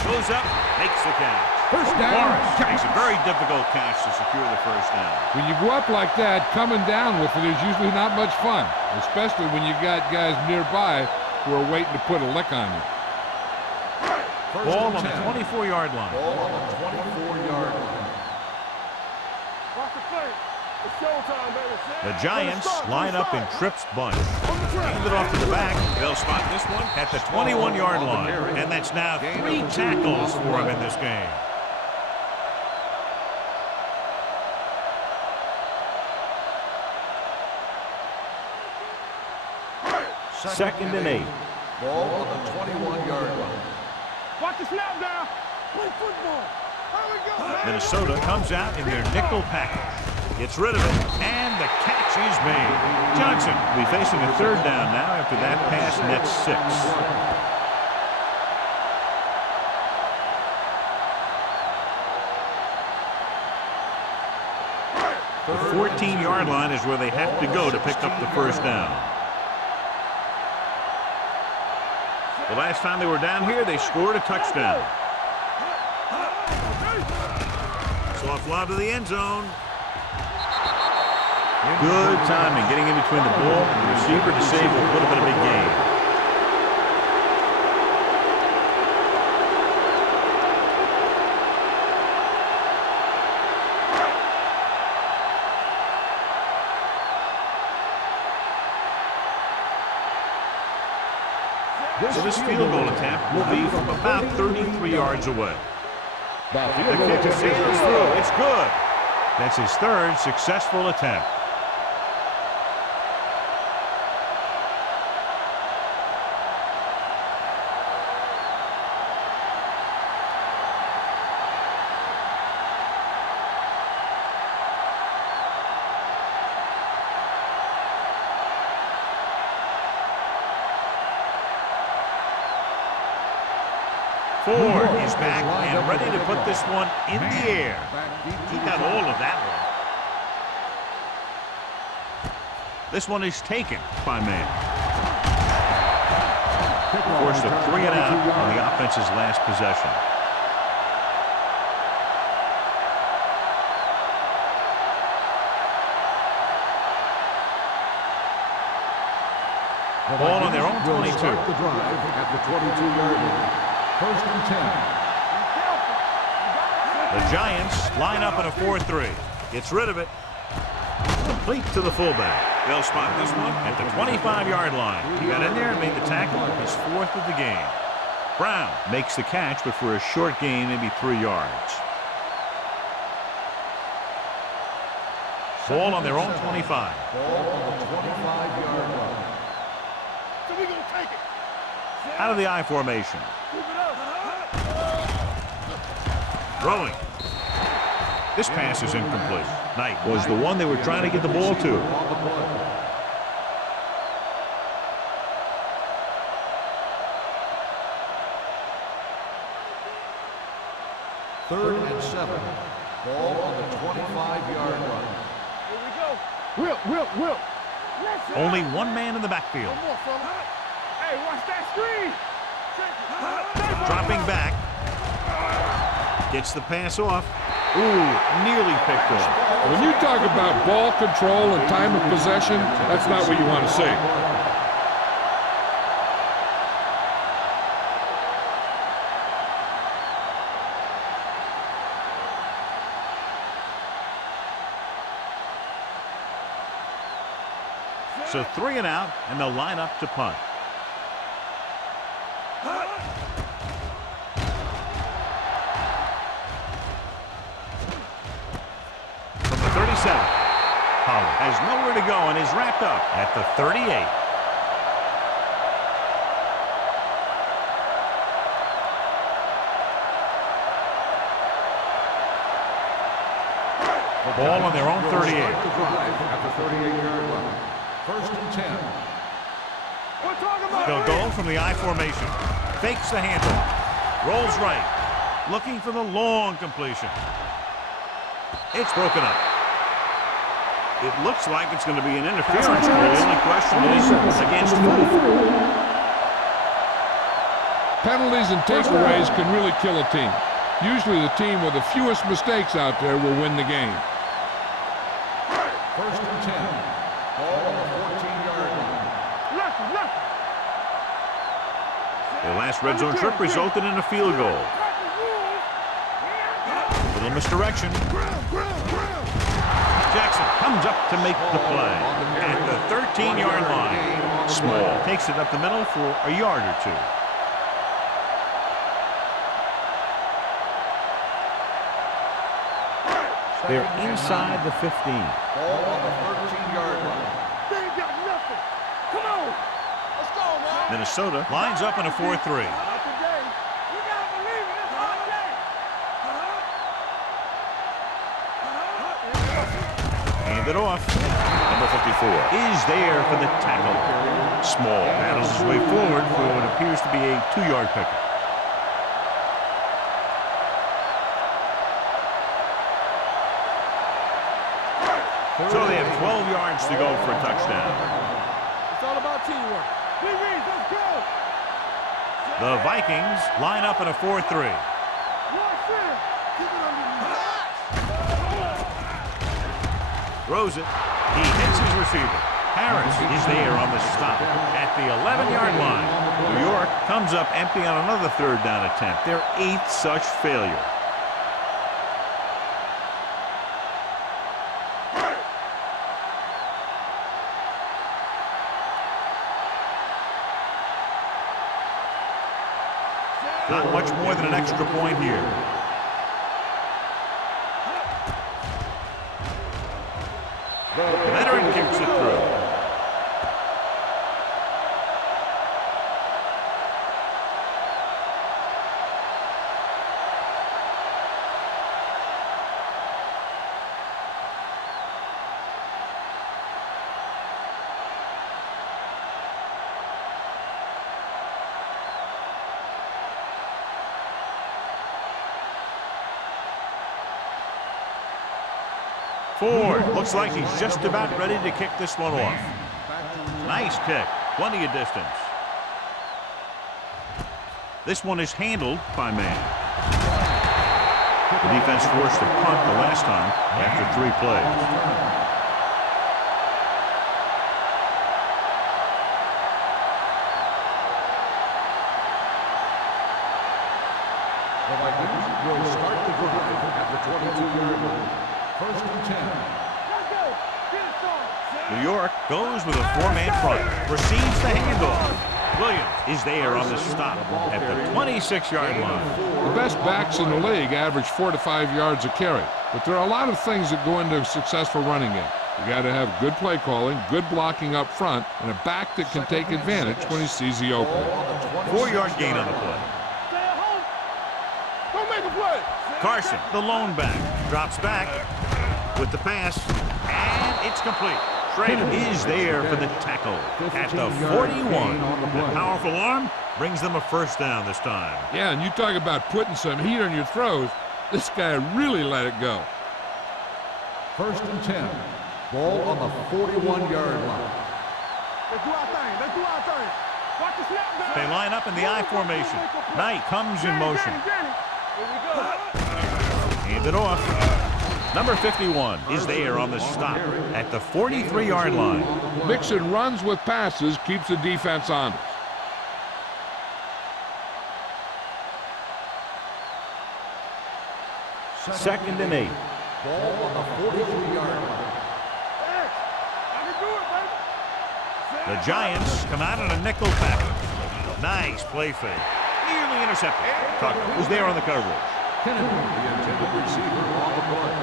Goes up. Makes the catch. First down. Morris makes a very difficult catch to secure the first down. When you go up like that, coming down with it is usually not much fun, especially when you got guys nearby who are waiting to put a lick on you. Ball on the 24-yard line. Ball on the 24-yard line. Watch the play. It's showtime, baby. The Giants line up in trips bunch. Hand it off to the back. They'll spot this one at the 21-yard line. And that's now 3 tackles for him in this game. Second and 8. Ball on the 21-yard line. Watch the snap down. Play football. Here we go, man. Minnesota comes out in their nickel package. Gets rid of it, and the catch is made. Johnson will be facing a 3rd down now after that pass nets 6. The 14-yard line is where they have to go to pick up the first down. The last time they were down here, they scored a touchdown. Soft lob to the end zone. Good timing getting in between the ball and the receiver to save a little bit of big gain. So this field goal attempt will be from about 33 yards away. The kick sails through. It's good. That's his 3rd successful attempt. Ford is back and ready to put this one in the air. He got all of that one. This one is taken by man. Forced a 3 and out on the offense's last possession. Ball on their own 22. The drive at the 22-yard line. 1st and 10. The Giants line up in a 4-3. Gets rid of it. Complete to the fullback. They'll spot this one at the 25-yard line. He got in there and made the tackle. His 4th of the game. Brown makes the catch, but for a short gain, maybe 3 yards. Ball on their own 25. Ball on the 25-yard line. So we gonna take it. Out of the I formation. Throwing. This pass is incomplete. Knight was the one they were trying to get the ball to. 3rd and 7. Ball on the 25-yard line. Here we go. Will. Only one man in the backfield. One more, fella. Hey, watch that screen. Dropping back. Gets the pass off. Ooh, nearly picked off. When you talk about ball control and time of possession, that's not what you want to see. So 3 and out, and they'll line up to punt. From the 37, Pollard has nowhere to go and is wrapped up at the 38. Ball on their own 38. Start the drive at the 38-yard line. 1st and 10. We're talking about They'll go from the I formation. Fakes the handle. Rolls right. Looking for the long completion. It's broken up. It looks like it's going to be an interference call. The only question is against who? Penalties and takeaways can really kill a team. Usually the team with the fewest mistakes out there will win the game. 1st and 10. Ball on the 14-yard line. Their last red zone trip resulted in a field goal. Little misdirection. Jackson comes up to make the play at the 13-yard line. Small takes it up the middle for a yard or two. They're inside the 15. Ball on the 13-yard line. They ain't got nothing. Come on. Let's go, man. Minnesota lines up in a 4-3. Not today. You gotta believe it. It's our day. Hand it off. Number 54 is there for the tackle. Small battles his way forward for what appears to be a 2-yard pickup. So they have 12 yards to go for a touchdown. It's all about teamwork. Let's go. The Vikings line up in a 4-3. Keep it under. Throws it. He hits his receiver. Harris is there on the stop at the 11-yard line. New York comes up empty on another 3rd down attempt. Their 8th such failure. Not much more than an extra point here. The veteran kicks it through. Ford looks like he's just about ready to kick this one off. Nice kick. Plenty of distance. This one is handled by man. The defense forced a punt the last time after 3 plays. The Vikings will start the drive at the 22-yard line. 1st and 10. Let's go. Get it started. New York goes with a 4-man front. Receives the handoff. Williams is there on the stop at the 26-yard line. The best backs in the league average 4 to 5 yards a carry. But there are a lot of things that go into a successful running game. You got to have good play calling, good blocking up front, and a back that can take advantage when he sees the opening. 4-yard gain on the play. Stay at home. Don't make a play. Carson, the lone back, drops back with the pass, and it's complete. Schrader is there for the tackle at the 41. That powerful arm brings them a 1st down this time. Yeah, and you talk about putting some heat on your throws. This guy really let it go. First and 10. Ball on the 41-yard line. Let's do our thing. Let's do our thing. Watch the snap, guys. They line up in the I formation. Knight comes in motion. Here we go. Hand it off. Number 51 is there on the stop at the 43-yard line. Mixing runs with passes keeps the defense honest. Second and 8. Ball on the 43-yard line. I can do it, baby. The Giants come out in a nickel package. Nice play fake. Nearly intercepted. Tucker was there on the coverage. Kennedy, the intended receiver on the play.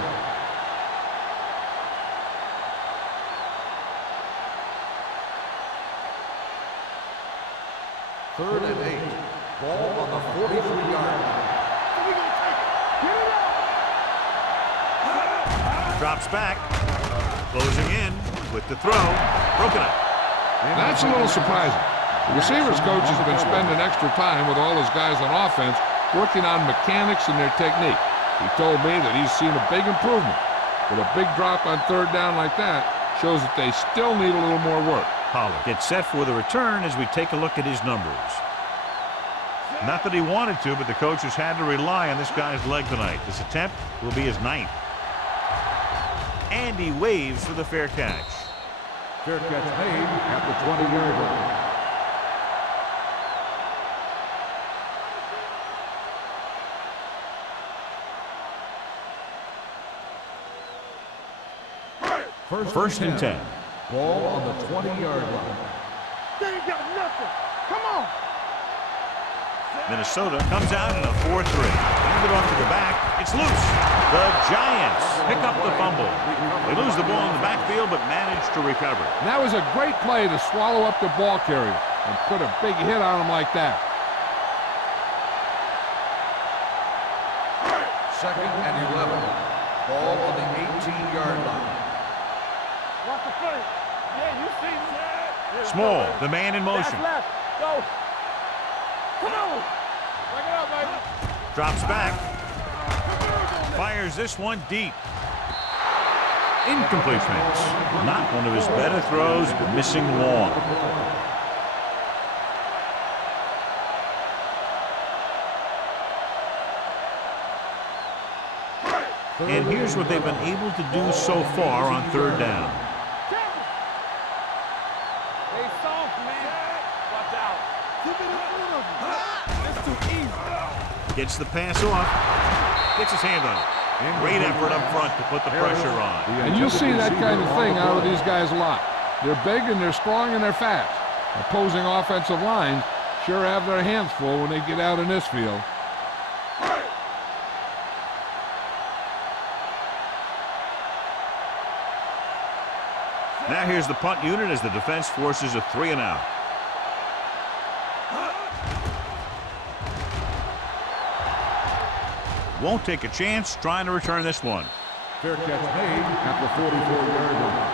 Third and 8. Ball on the 43-yard line. Drops back. Closing in with the throw. Broken up. That's a little surprising. The receivers coach has been spending extra time with all his guys on offense working on mechanics and their technique. He told me that he's seen a big improvement. But a big drop on third down like that shows that they still need a little more work. Pollard gets set for the return as we take a look at his numbers. Not that he wanted to, but the coaches had to rely on this guy's leg tonight. This attempt will be his 9th. And he waves for the fair catch. Fair catch made at the 20-yard line. First and 10. Ball on the 20-yard line. They ain't got nothing. Come on. Minnesota comes out in a 4-3. Hand it off to the back. It's loose. The Giants pick up the fumble. They lose the ball in the backfield but manage to recover. And that was a great play to swallow up the ball carrier and put a big hit on him like that. Second and 11. Ball on the 18-yard line. Watch the play. Yeah, you see that. Small, the man in motion. Left. Go. Come on. Bring it up, baby. Drops back. Fires this one deep. Incomplete pass. Not one of his better throws, but missing long. And here's what they've been able to do so far on third down. Hey, soft, man. Watch out. It's too easy. Gets the pass off. Gets his hand on it. Great effort up front to put the pressure on. And you'll see that kind of thing out of these guys a lot. They're big and they're strong and they're fast. Opposing offensive lines sure have their hands full when they get out in this field. Now here's the punt unit as the defense forces a 3-and-out. Won't take a chance trying to return this one. Fair catch made at the 44-yard line.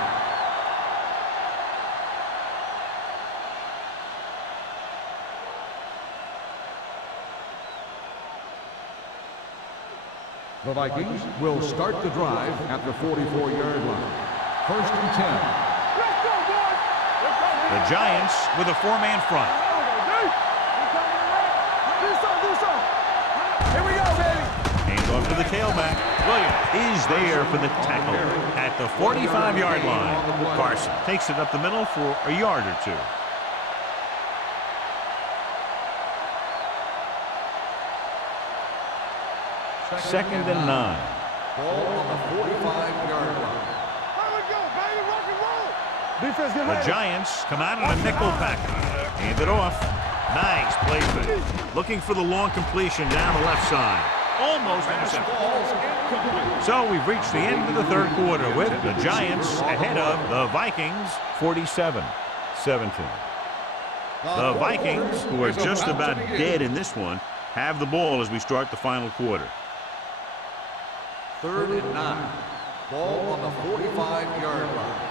The Vikings will start the drive at the 44-yard line. First and 10. Let's go, boys. The Giants with a 4-man front. Do something. Here we go, baby. Hands off to the tailback. Williams is there for the tackle at the 45-yard line. Carson takes it up the middle for a yard or two. Second and 9. Ball on the 45-yard line. Here we go, baby. Rock and roll. Defense, get The ready. Giants come out in a nickel package. Hand it off. Nice play fake. Looking for the long completion down the left side. Almost intercepted. So we've reached the end of the third quarter with the Giants ahead of the Vikings 47-17. The Vikings, who are just about dead in this one, have the ball as we start the final quarter. Third and 9. Ball on the 45-yard line.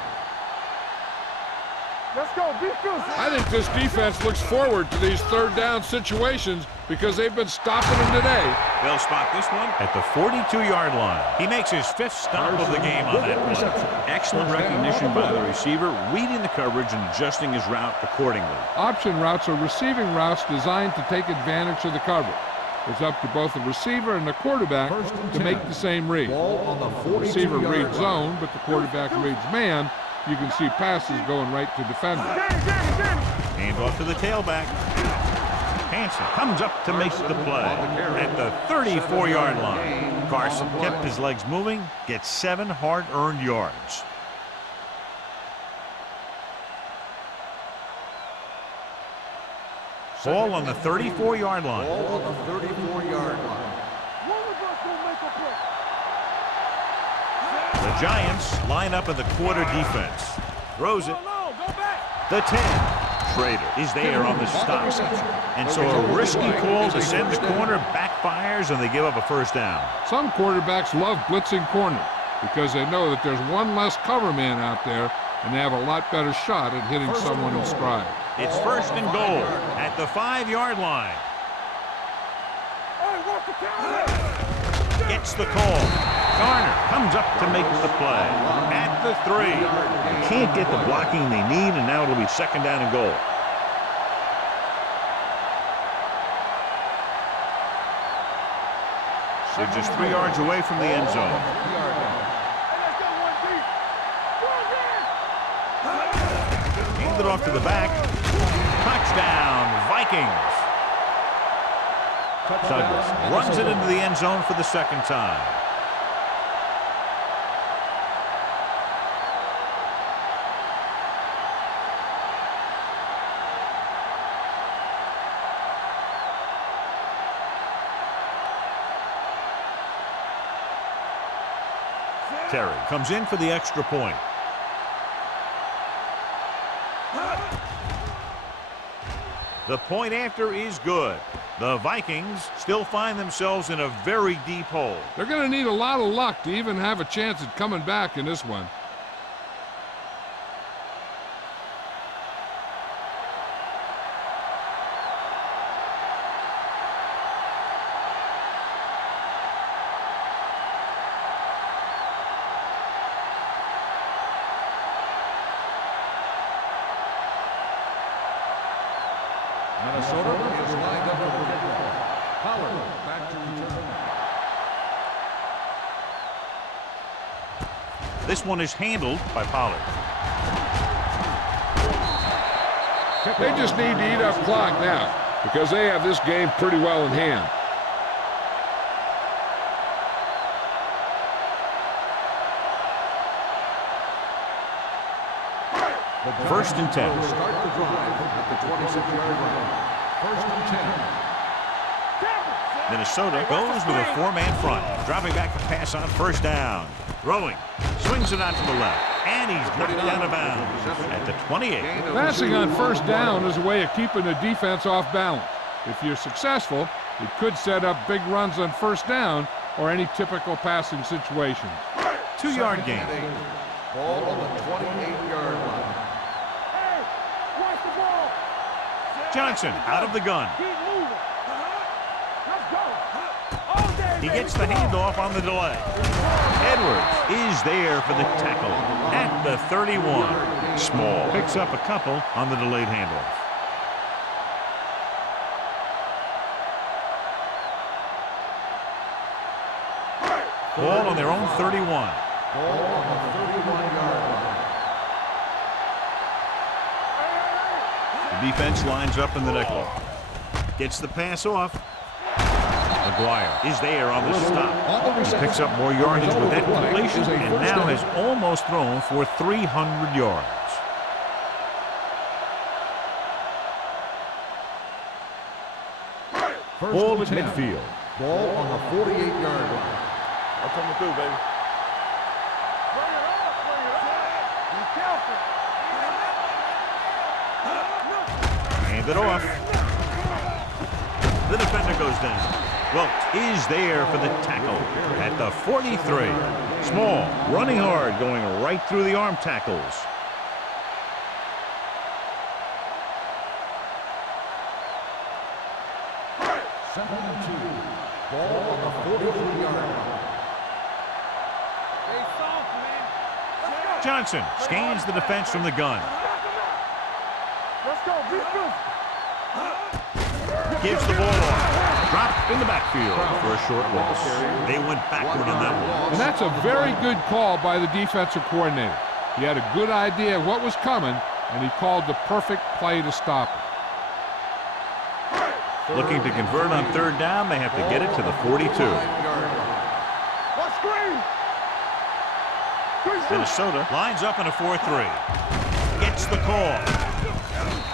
Let's go. Defense. I think this defense looks forward to these third down situations because they've been stopping them today. They'll spot this one at the 42-yard line. He makes his 5th stop of the game on that play. Excellent recognition by the receiver, reading the coverage and adjusting his route accordingly. Option routes are receiving routes designed to take advantage of the coverage. It's up to both the receiver and the quarterback to make the same read. The receiver reads zone, but the quarterback reads man. You can see passes going right to defenders. Hand off to the tailback. Hanson comes up to make the play at the 34-yard line. Carson kept his legs moving, gets 7 hard-earned yards. Ball on the 34-yard line. Ball on the 34-yard line. The Giants line up in the quarter defense. Throws it. The 10. Schrader is there on the stop. And so a risky call to send the corner backfires, and they give up a first down. Some quarterbacks love blitzing corners because they know that there's one less cover man out there, and they have a lot better shot at hitting someone in stride. It's 1st and goal at the 5-yard line. Gets the call. Garner comes up to make the play at the 3. They can't get the blocking they need, and now it'll be 2nd down and goal. They're just 3 yards away from the end zone. Hand it off to the back. Touchdown, Vikings. Douglas runs it into the end zone for the 2nd time. Terry comes in for the extra point. The point after is good. The Vikings still find themselves in a very deep hole. They're going to need a lot of luck to even have a chance at coming back in this one. Minnesota is lined up for the kickoff. Pollard back to return. This one is handled by Pollard. They just need to eat up clock now because they have this game pretty well in hand. First and 10. Start the drive at the 26-yard line. 1st and 10. Minnesota goes with a 4-man front. Dropping back to pass on 1st down. Throwing. Swings it out to the left. And he's knocked out of bounds at the 28. Passing on 1st down is a way of keeping the defense off balance. If you're successful, it could set up big runs on 1st down or any typical passing situations. 2-yard gain. Ball on the 28-yard line. Johnson out of the gun. He gets the handoff on the delay. Edwards is there for the tackle at the 31. Small picks up a couple on the delayed handoff. Ball on their own 31. Ball on the 31-yard line. The defense lines up in the nickel. Gets the pass off. McGuire is there on the stop. He picks up more yardage with that completion and now has almost thrown for 300 yards. Ball at midfield. Ball on the 48-yard line. I'm coming through, baby. Be careful. Hand it off. The defender goes down. Wilt is there for the tackle at the 43. Small, running hard, going right through the arm tackles. Johnson scans the defense from the gun. Let's go. Be good. Gives the ball off. Dropped in the backfield for a short loss. They went backward on that one. And that's a very good call by the defensive coordinator. He had a good idea of what was coming, and he called the perfect play to stop it. Looking to convert on third down, they have to get it to the 42. What screen? Minnesota lines up in a 4-3. Gets the call.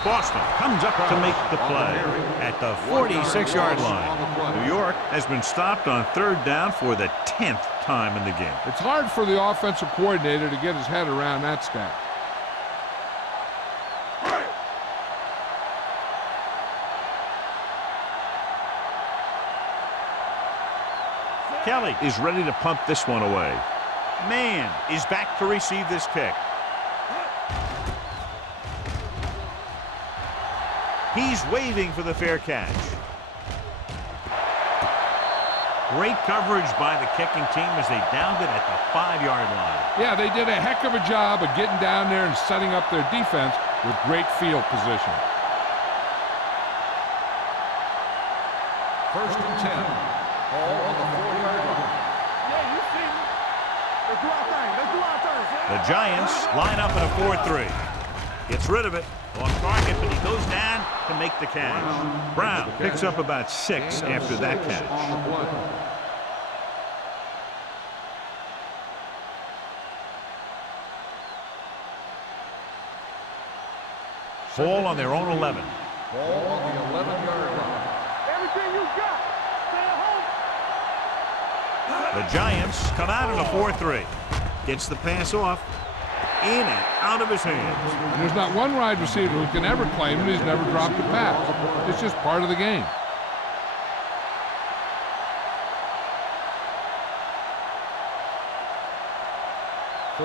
Boston comes up to make the play at the 46-yard line. New York has been stopped on third down for the 10th time in the game. It's hard for the offensive coordinator to get his head around that stat. Kelly is ready to punt this one away. Mann is back to receive this kick. He's waving for the fair catch. Great coverage by the kicking team as they downed it at the 5-yard line. Yeah, they did a heck of a job of getting down there and setting up their defense with great field position. 1st and 10. Ball on the 4-yard line. Yeah, you see me. Let's do our thing. Let's do our thing. The Giants line up in a 4-3. Gets rid of it. Off target, but he goes down to make the catch. Brown picks up about 6 after that catch. Ball on their own 11. Ball on the 11-yard line. Everything you got. Stay at home. The Giants come out in a 4-3. Gets the pass off. In and out of his hands. And there's not one wide receiver who can ever claim that he's never dropped a pass. It's just part of the game.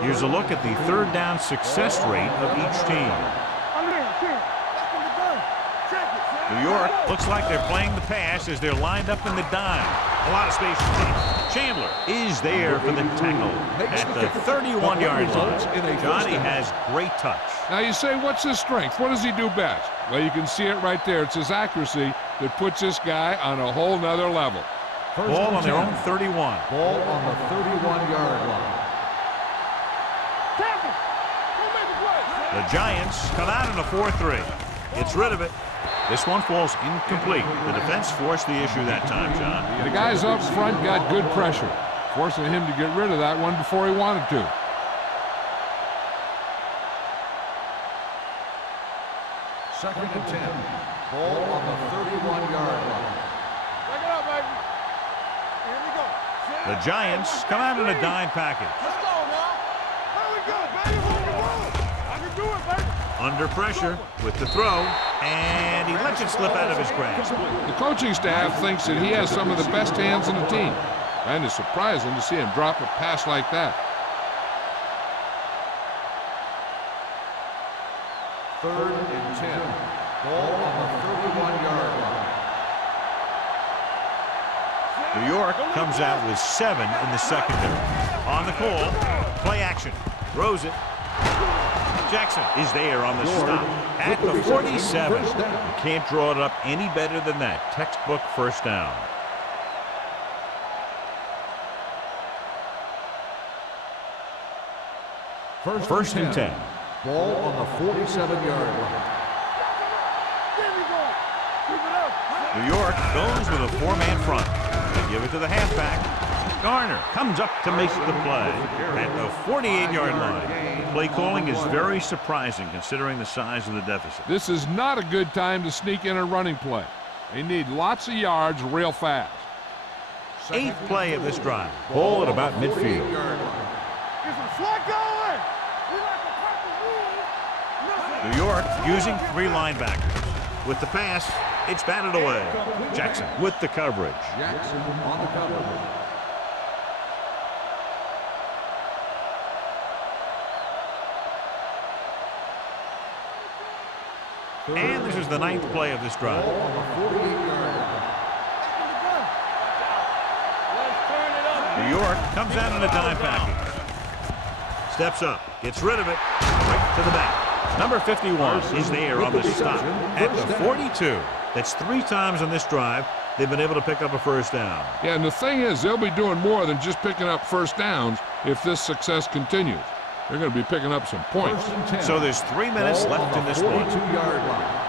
Here's a look at the third down success rate of each team. New York looks like they're playing the pass as they're lined up in the dime. A lot of space for team. Chandler is there for the tackle at the 31-yard line. Johnny has great touch. Now you say, what's his strength? What does he do best? Well, you can see it right there. It's his accuracy that puts this guy on a whole nother level. Ball on their own 31. Ball on the 31-yard line. The Giants come out in a 4-3. Gets rid of it. This one falls incomplete. The defense forced the issue that time, John. The guys up front got good pressure, forcing him to get rid of that one before he wanted to. Second and 10. Ball on the 31-yard line. Back it up, baby. Here we go. The Giants come out in a dime package. Let's go now. There we go, baby. Move the ball. I can do it, baby. Under pressure with the throw, and he lets it slip out of his grasp. The coaching staff thinks that he has some of the best hands in the team. And it's surprising to see him drop a pass like that. 3rd and 10. Ball on the 31-yard line. New York comes out with 7 in the secondary. On the call, play action. Throws it. Jackson is there on the stop at the 47. You can't draw it up any better than that. Textbook first down. First and 10. Ball on the 47-yard line. New York goes with a 4-man front. They give it to the halfback. Garner comes up to make the play at the 48-yard line. The play calling is very surprising considering the size of the deficit. This is not a good time to sneak in a running play. They need lots of yards real fast. 8th play of this drive. Ball at about midfield. New York using 3 linebackers. With the pass, it's batted away. Jackson with the coverage. Jackson on the coverage. And this is the 9th play of this drive. Ball on the 48-yard line. New York comes out in a dime package. Steps up, gets rid of it, right to the back. Number 51 is there on the stop at the 42. That's 3 times on this drive they've been able to pick up a first down. Yeah, and the thing is, they'll be doing more than just picking up first downs if this success continues. They're going to be picking up some points. So there's 3 minutes left in this one. 42-yard line.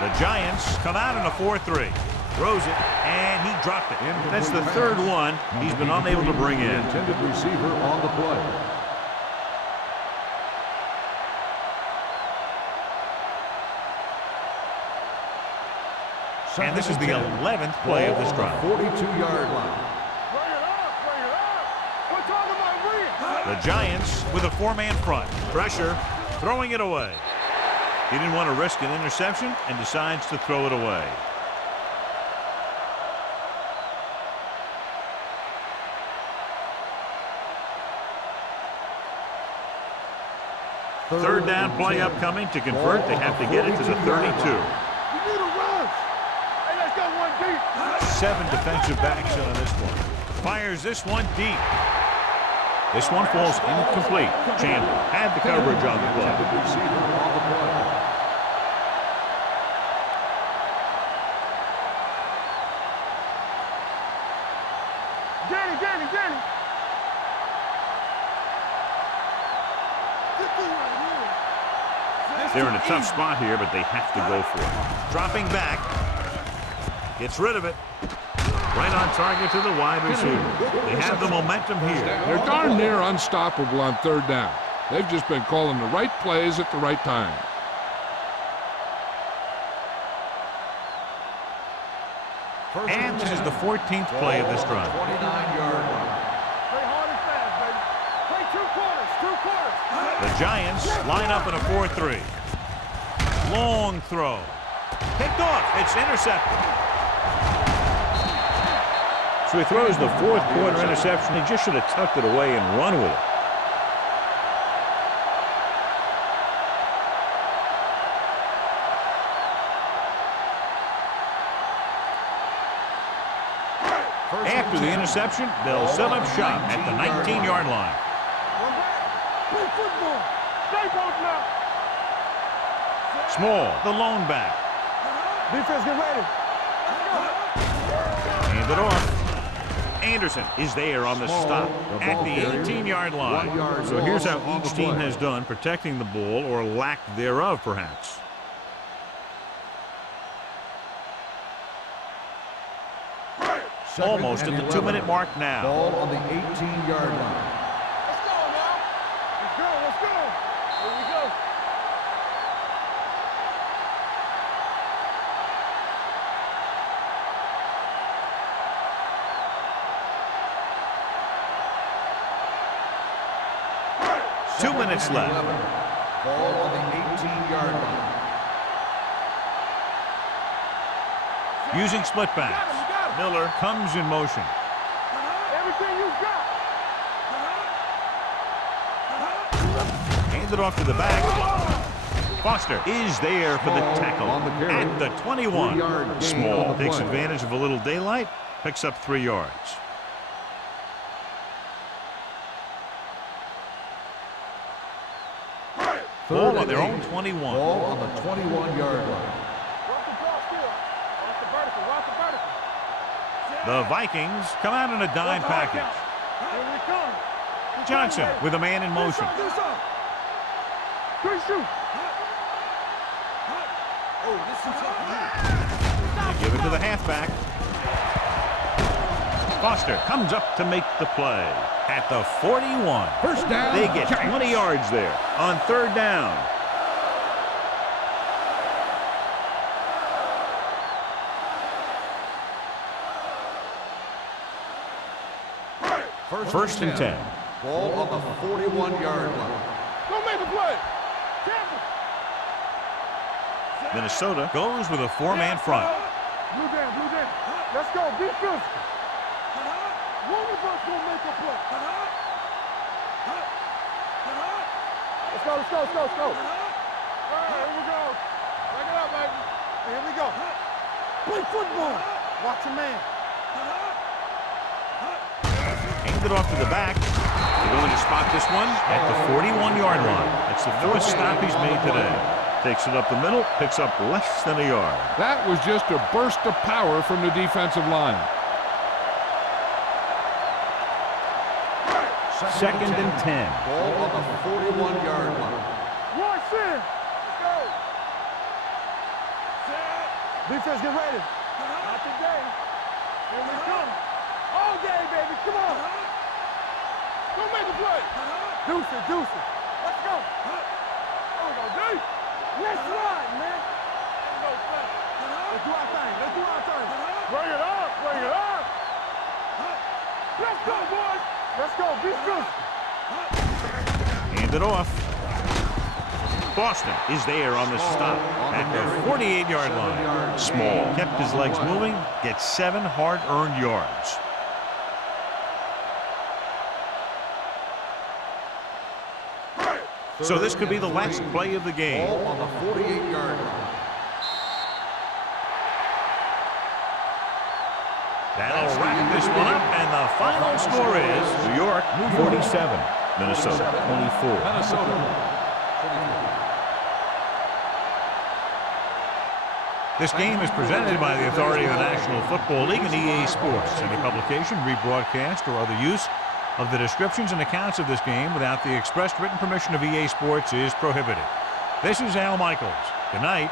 The Giants come out in a 4-3. Throws it, and he dropped it. That's the 3rd one he's been unable to bring in. Intended receiver on the play. And this is the 11th play of this drive. 42-yard line. The Giants with a 4-man front. Pressure, throwing it away. He didn't want to risk an interception and decides to throw it away. Third down play upcoming. To convert, they have to get it to the 32. 7 defensive backs in on this one. Fires this one deep. This one falls incomplete. Chandler had the coverage on the play. Danny. They're in a tough spot here, but they have to go for it. Dropping back. Gets rid of it. Right on target to the wide receiver. They have the momentum here. They're darn near unstoppable on 3rd down. They've just been calling the right plays at the right time. And this is the 14th play of this drive. 29-yard line. Play hard and fast, baby. Play 2 quarters. The Giants line up in a 4-3. Long throw. Picked off. It's intercepted. So he throws the 4th quarter interception. He just should have tucked it away and run with it. After the interception, they'll set up shop at the 19-yard line. Play football. Stay both now. Small, the lone back. Defense, get ready. Hand it off. Anderson is there on the stop at the 18-yard line. So here's how each team has done protecting the ball, or lack thereof, perhaps. Almost at the 2-minute mark now. Ball on the 18-yard line. Let's go now. Let's go. Here we go. Two minutes left. Ball on the 18-yard line. Using split backs. Miller comes in motion. Everything you got. Hand it off to the back. Foster is there for the tackle at the 21. Small takes advantage of a little daylight, picks up 3 yards. Ball on their own 21. Ball on the 21-yard line. The Vikings come out in a dime package. Johnson with a man in motion. They give it to the halfback. Foster comes up to make the play at the 41. First down. They get 20 yards there on 3rd down. First and 10. Ball on the 41-yard line. Don't make the play. Minnesota goes with a 4-man front. Blue down. Let's go. Be physical. One of us will make a play. Let's go. All right, here we go. Break it up, baby. Here we go. Play football. Watch your man. hand it off to the back. They're going to spot this one at the 41-yard line. That's the fourth stop he's made today. Takes it up the middle, picks up less than a yard. That was just a burst of power from the defensive line. Second and 10. Ball on the 41-yard line. Rush in. Let's go. Defense, get ready. Not today. Here we come. All day, baby. Come on. Go make the play. Deuce it, deuce it. Let's go. There we go, D. Let's run, man. Let's go, fast. Let's do our thing. Let's do our thing. Bring it up. Bring it up. Let's go, boys. Let's go. Be good. Hand it off. Boston is there on the stop at the 48-yard line. Small kept his legs moving, gets 7 hard-earned yards. So this could be the last play of the game. Ball on the 48-yard line. That'll wrap this one up, and the final score is New York 47, Minnesota 24. This game is presented by the authority of the National Football League and EA Sports. Any publication, rebroadcast, or other use of the descriptions and accounts of this game without the expressed written permission of EA Sports is prohibited. This is Al Michaels. Good night.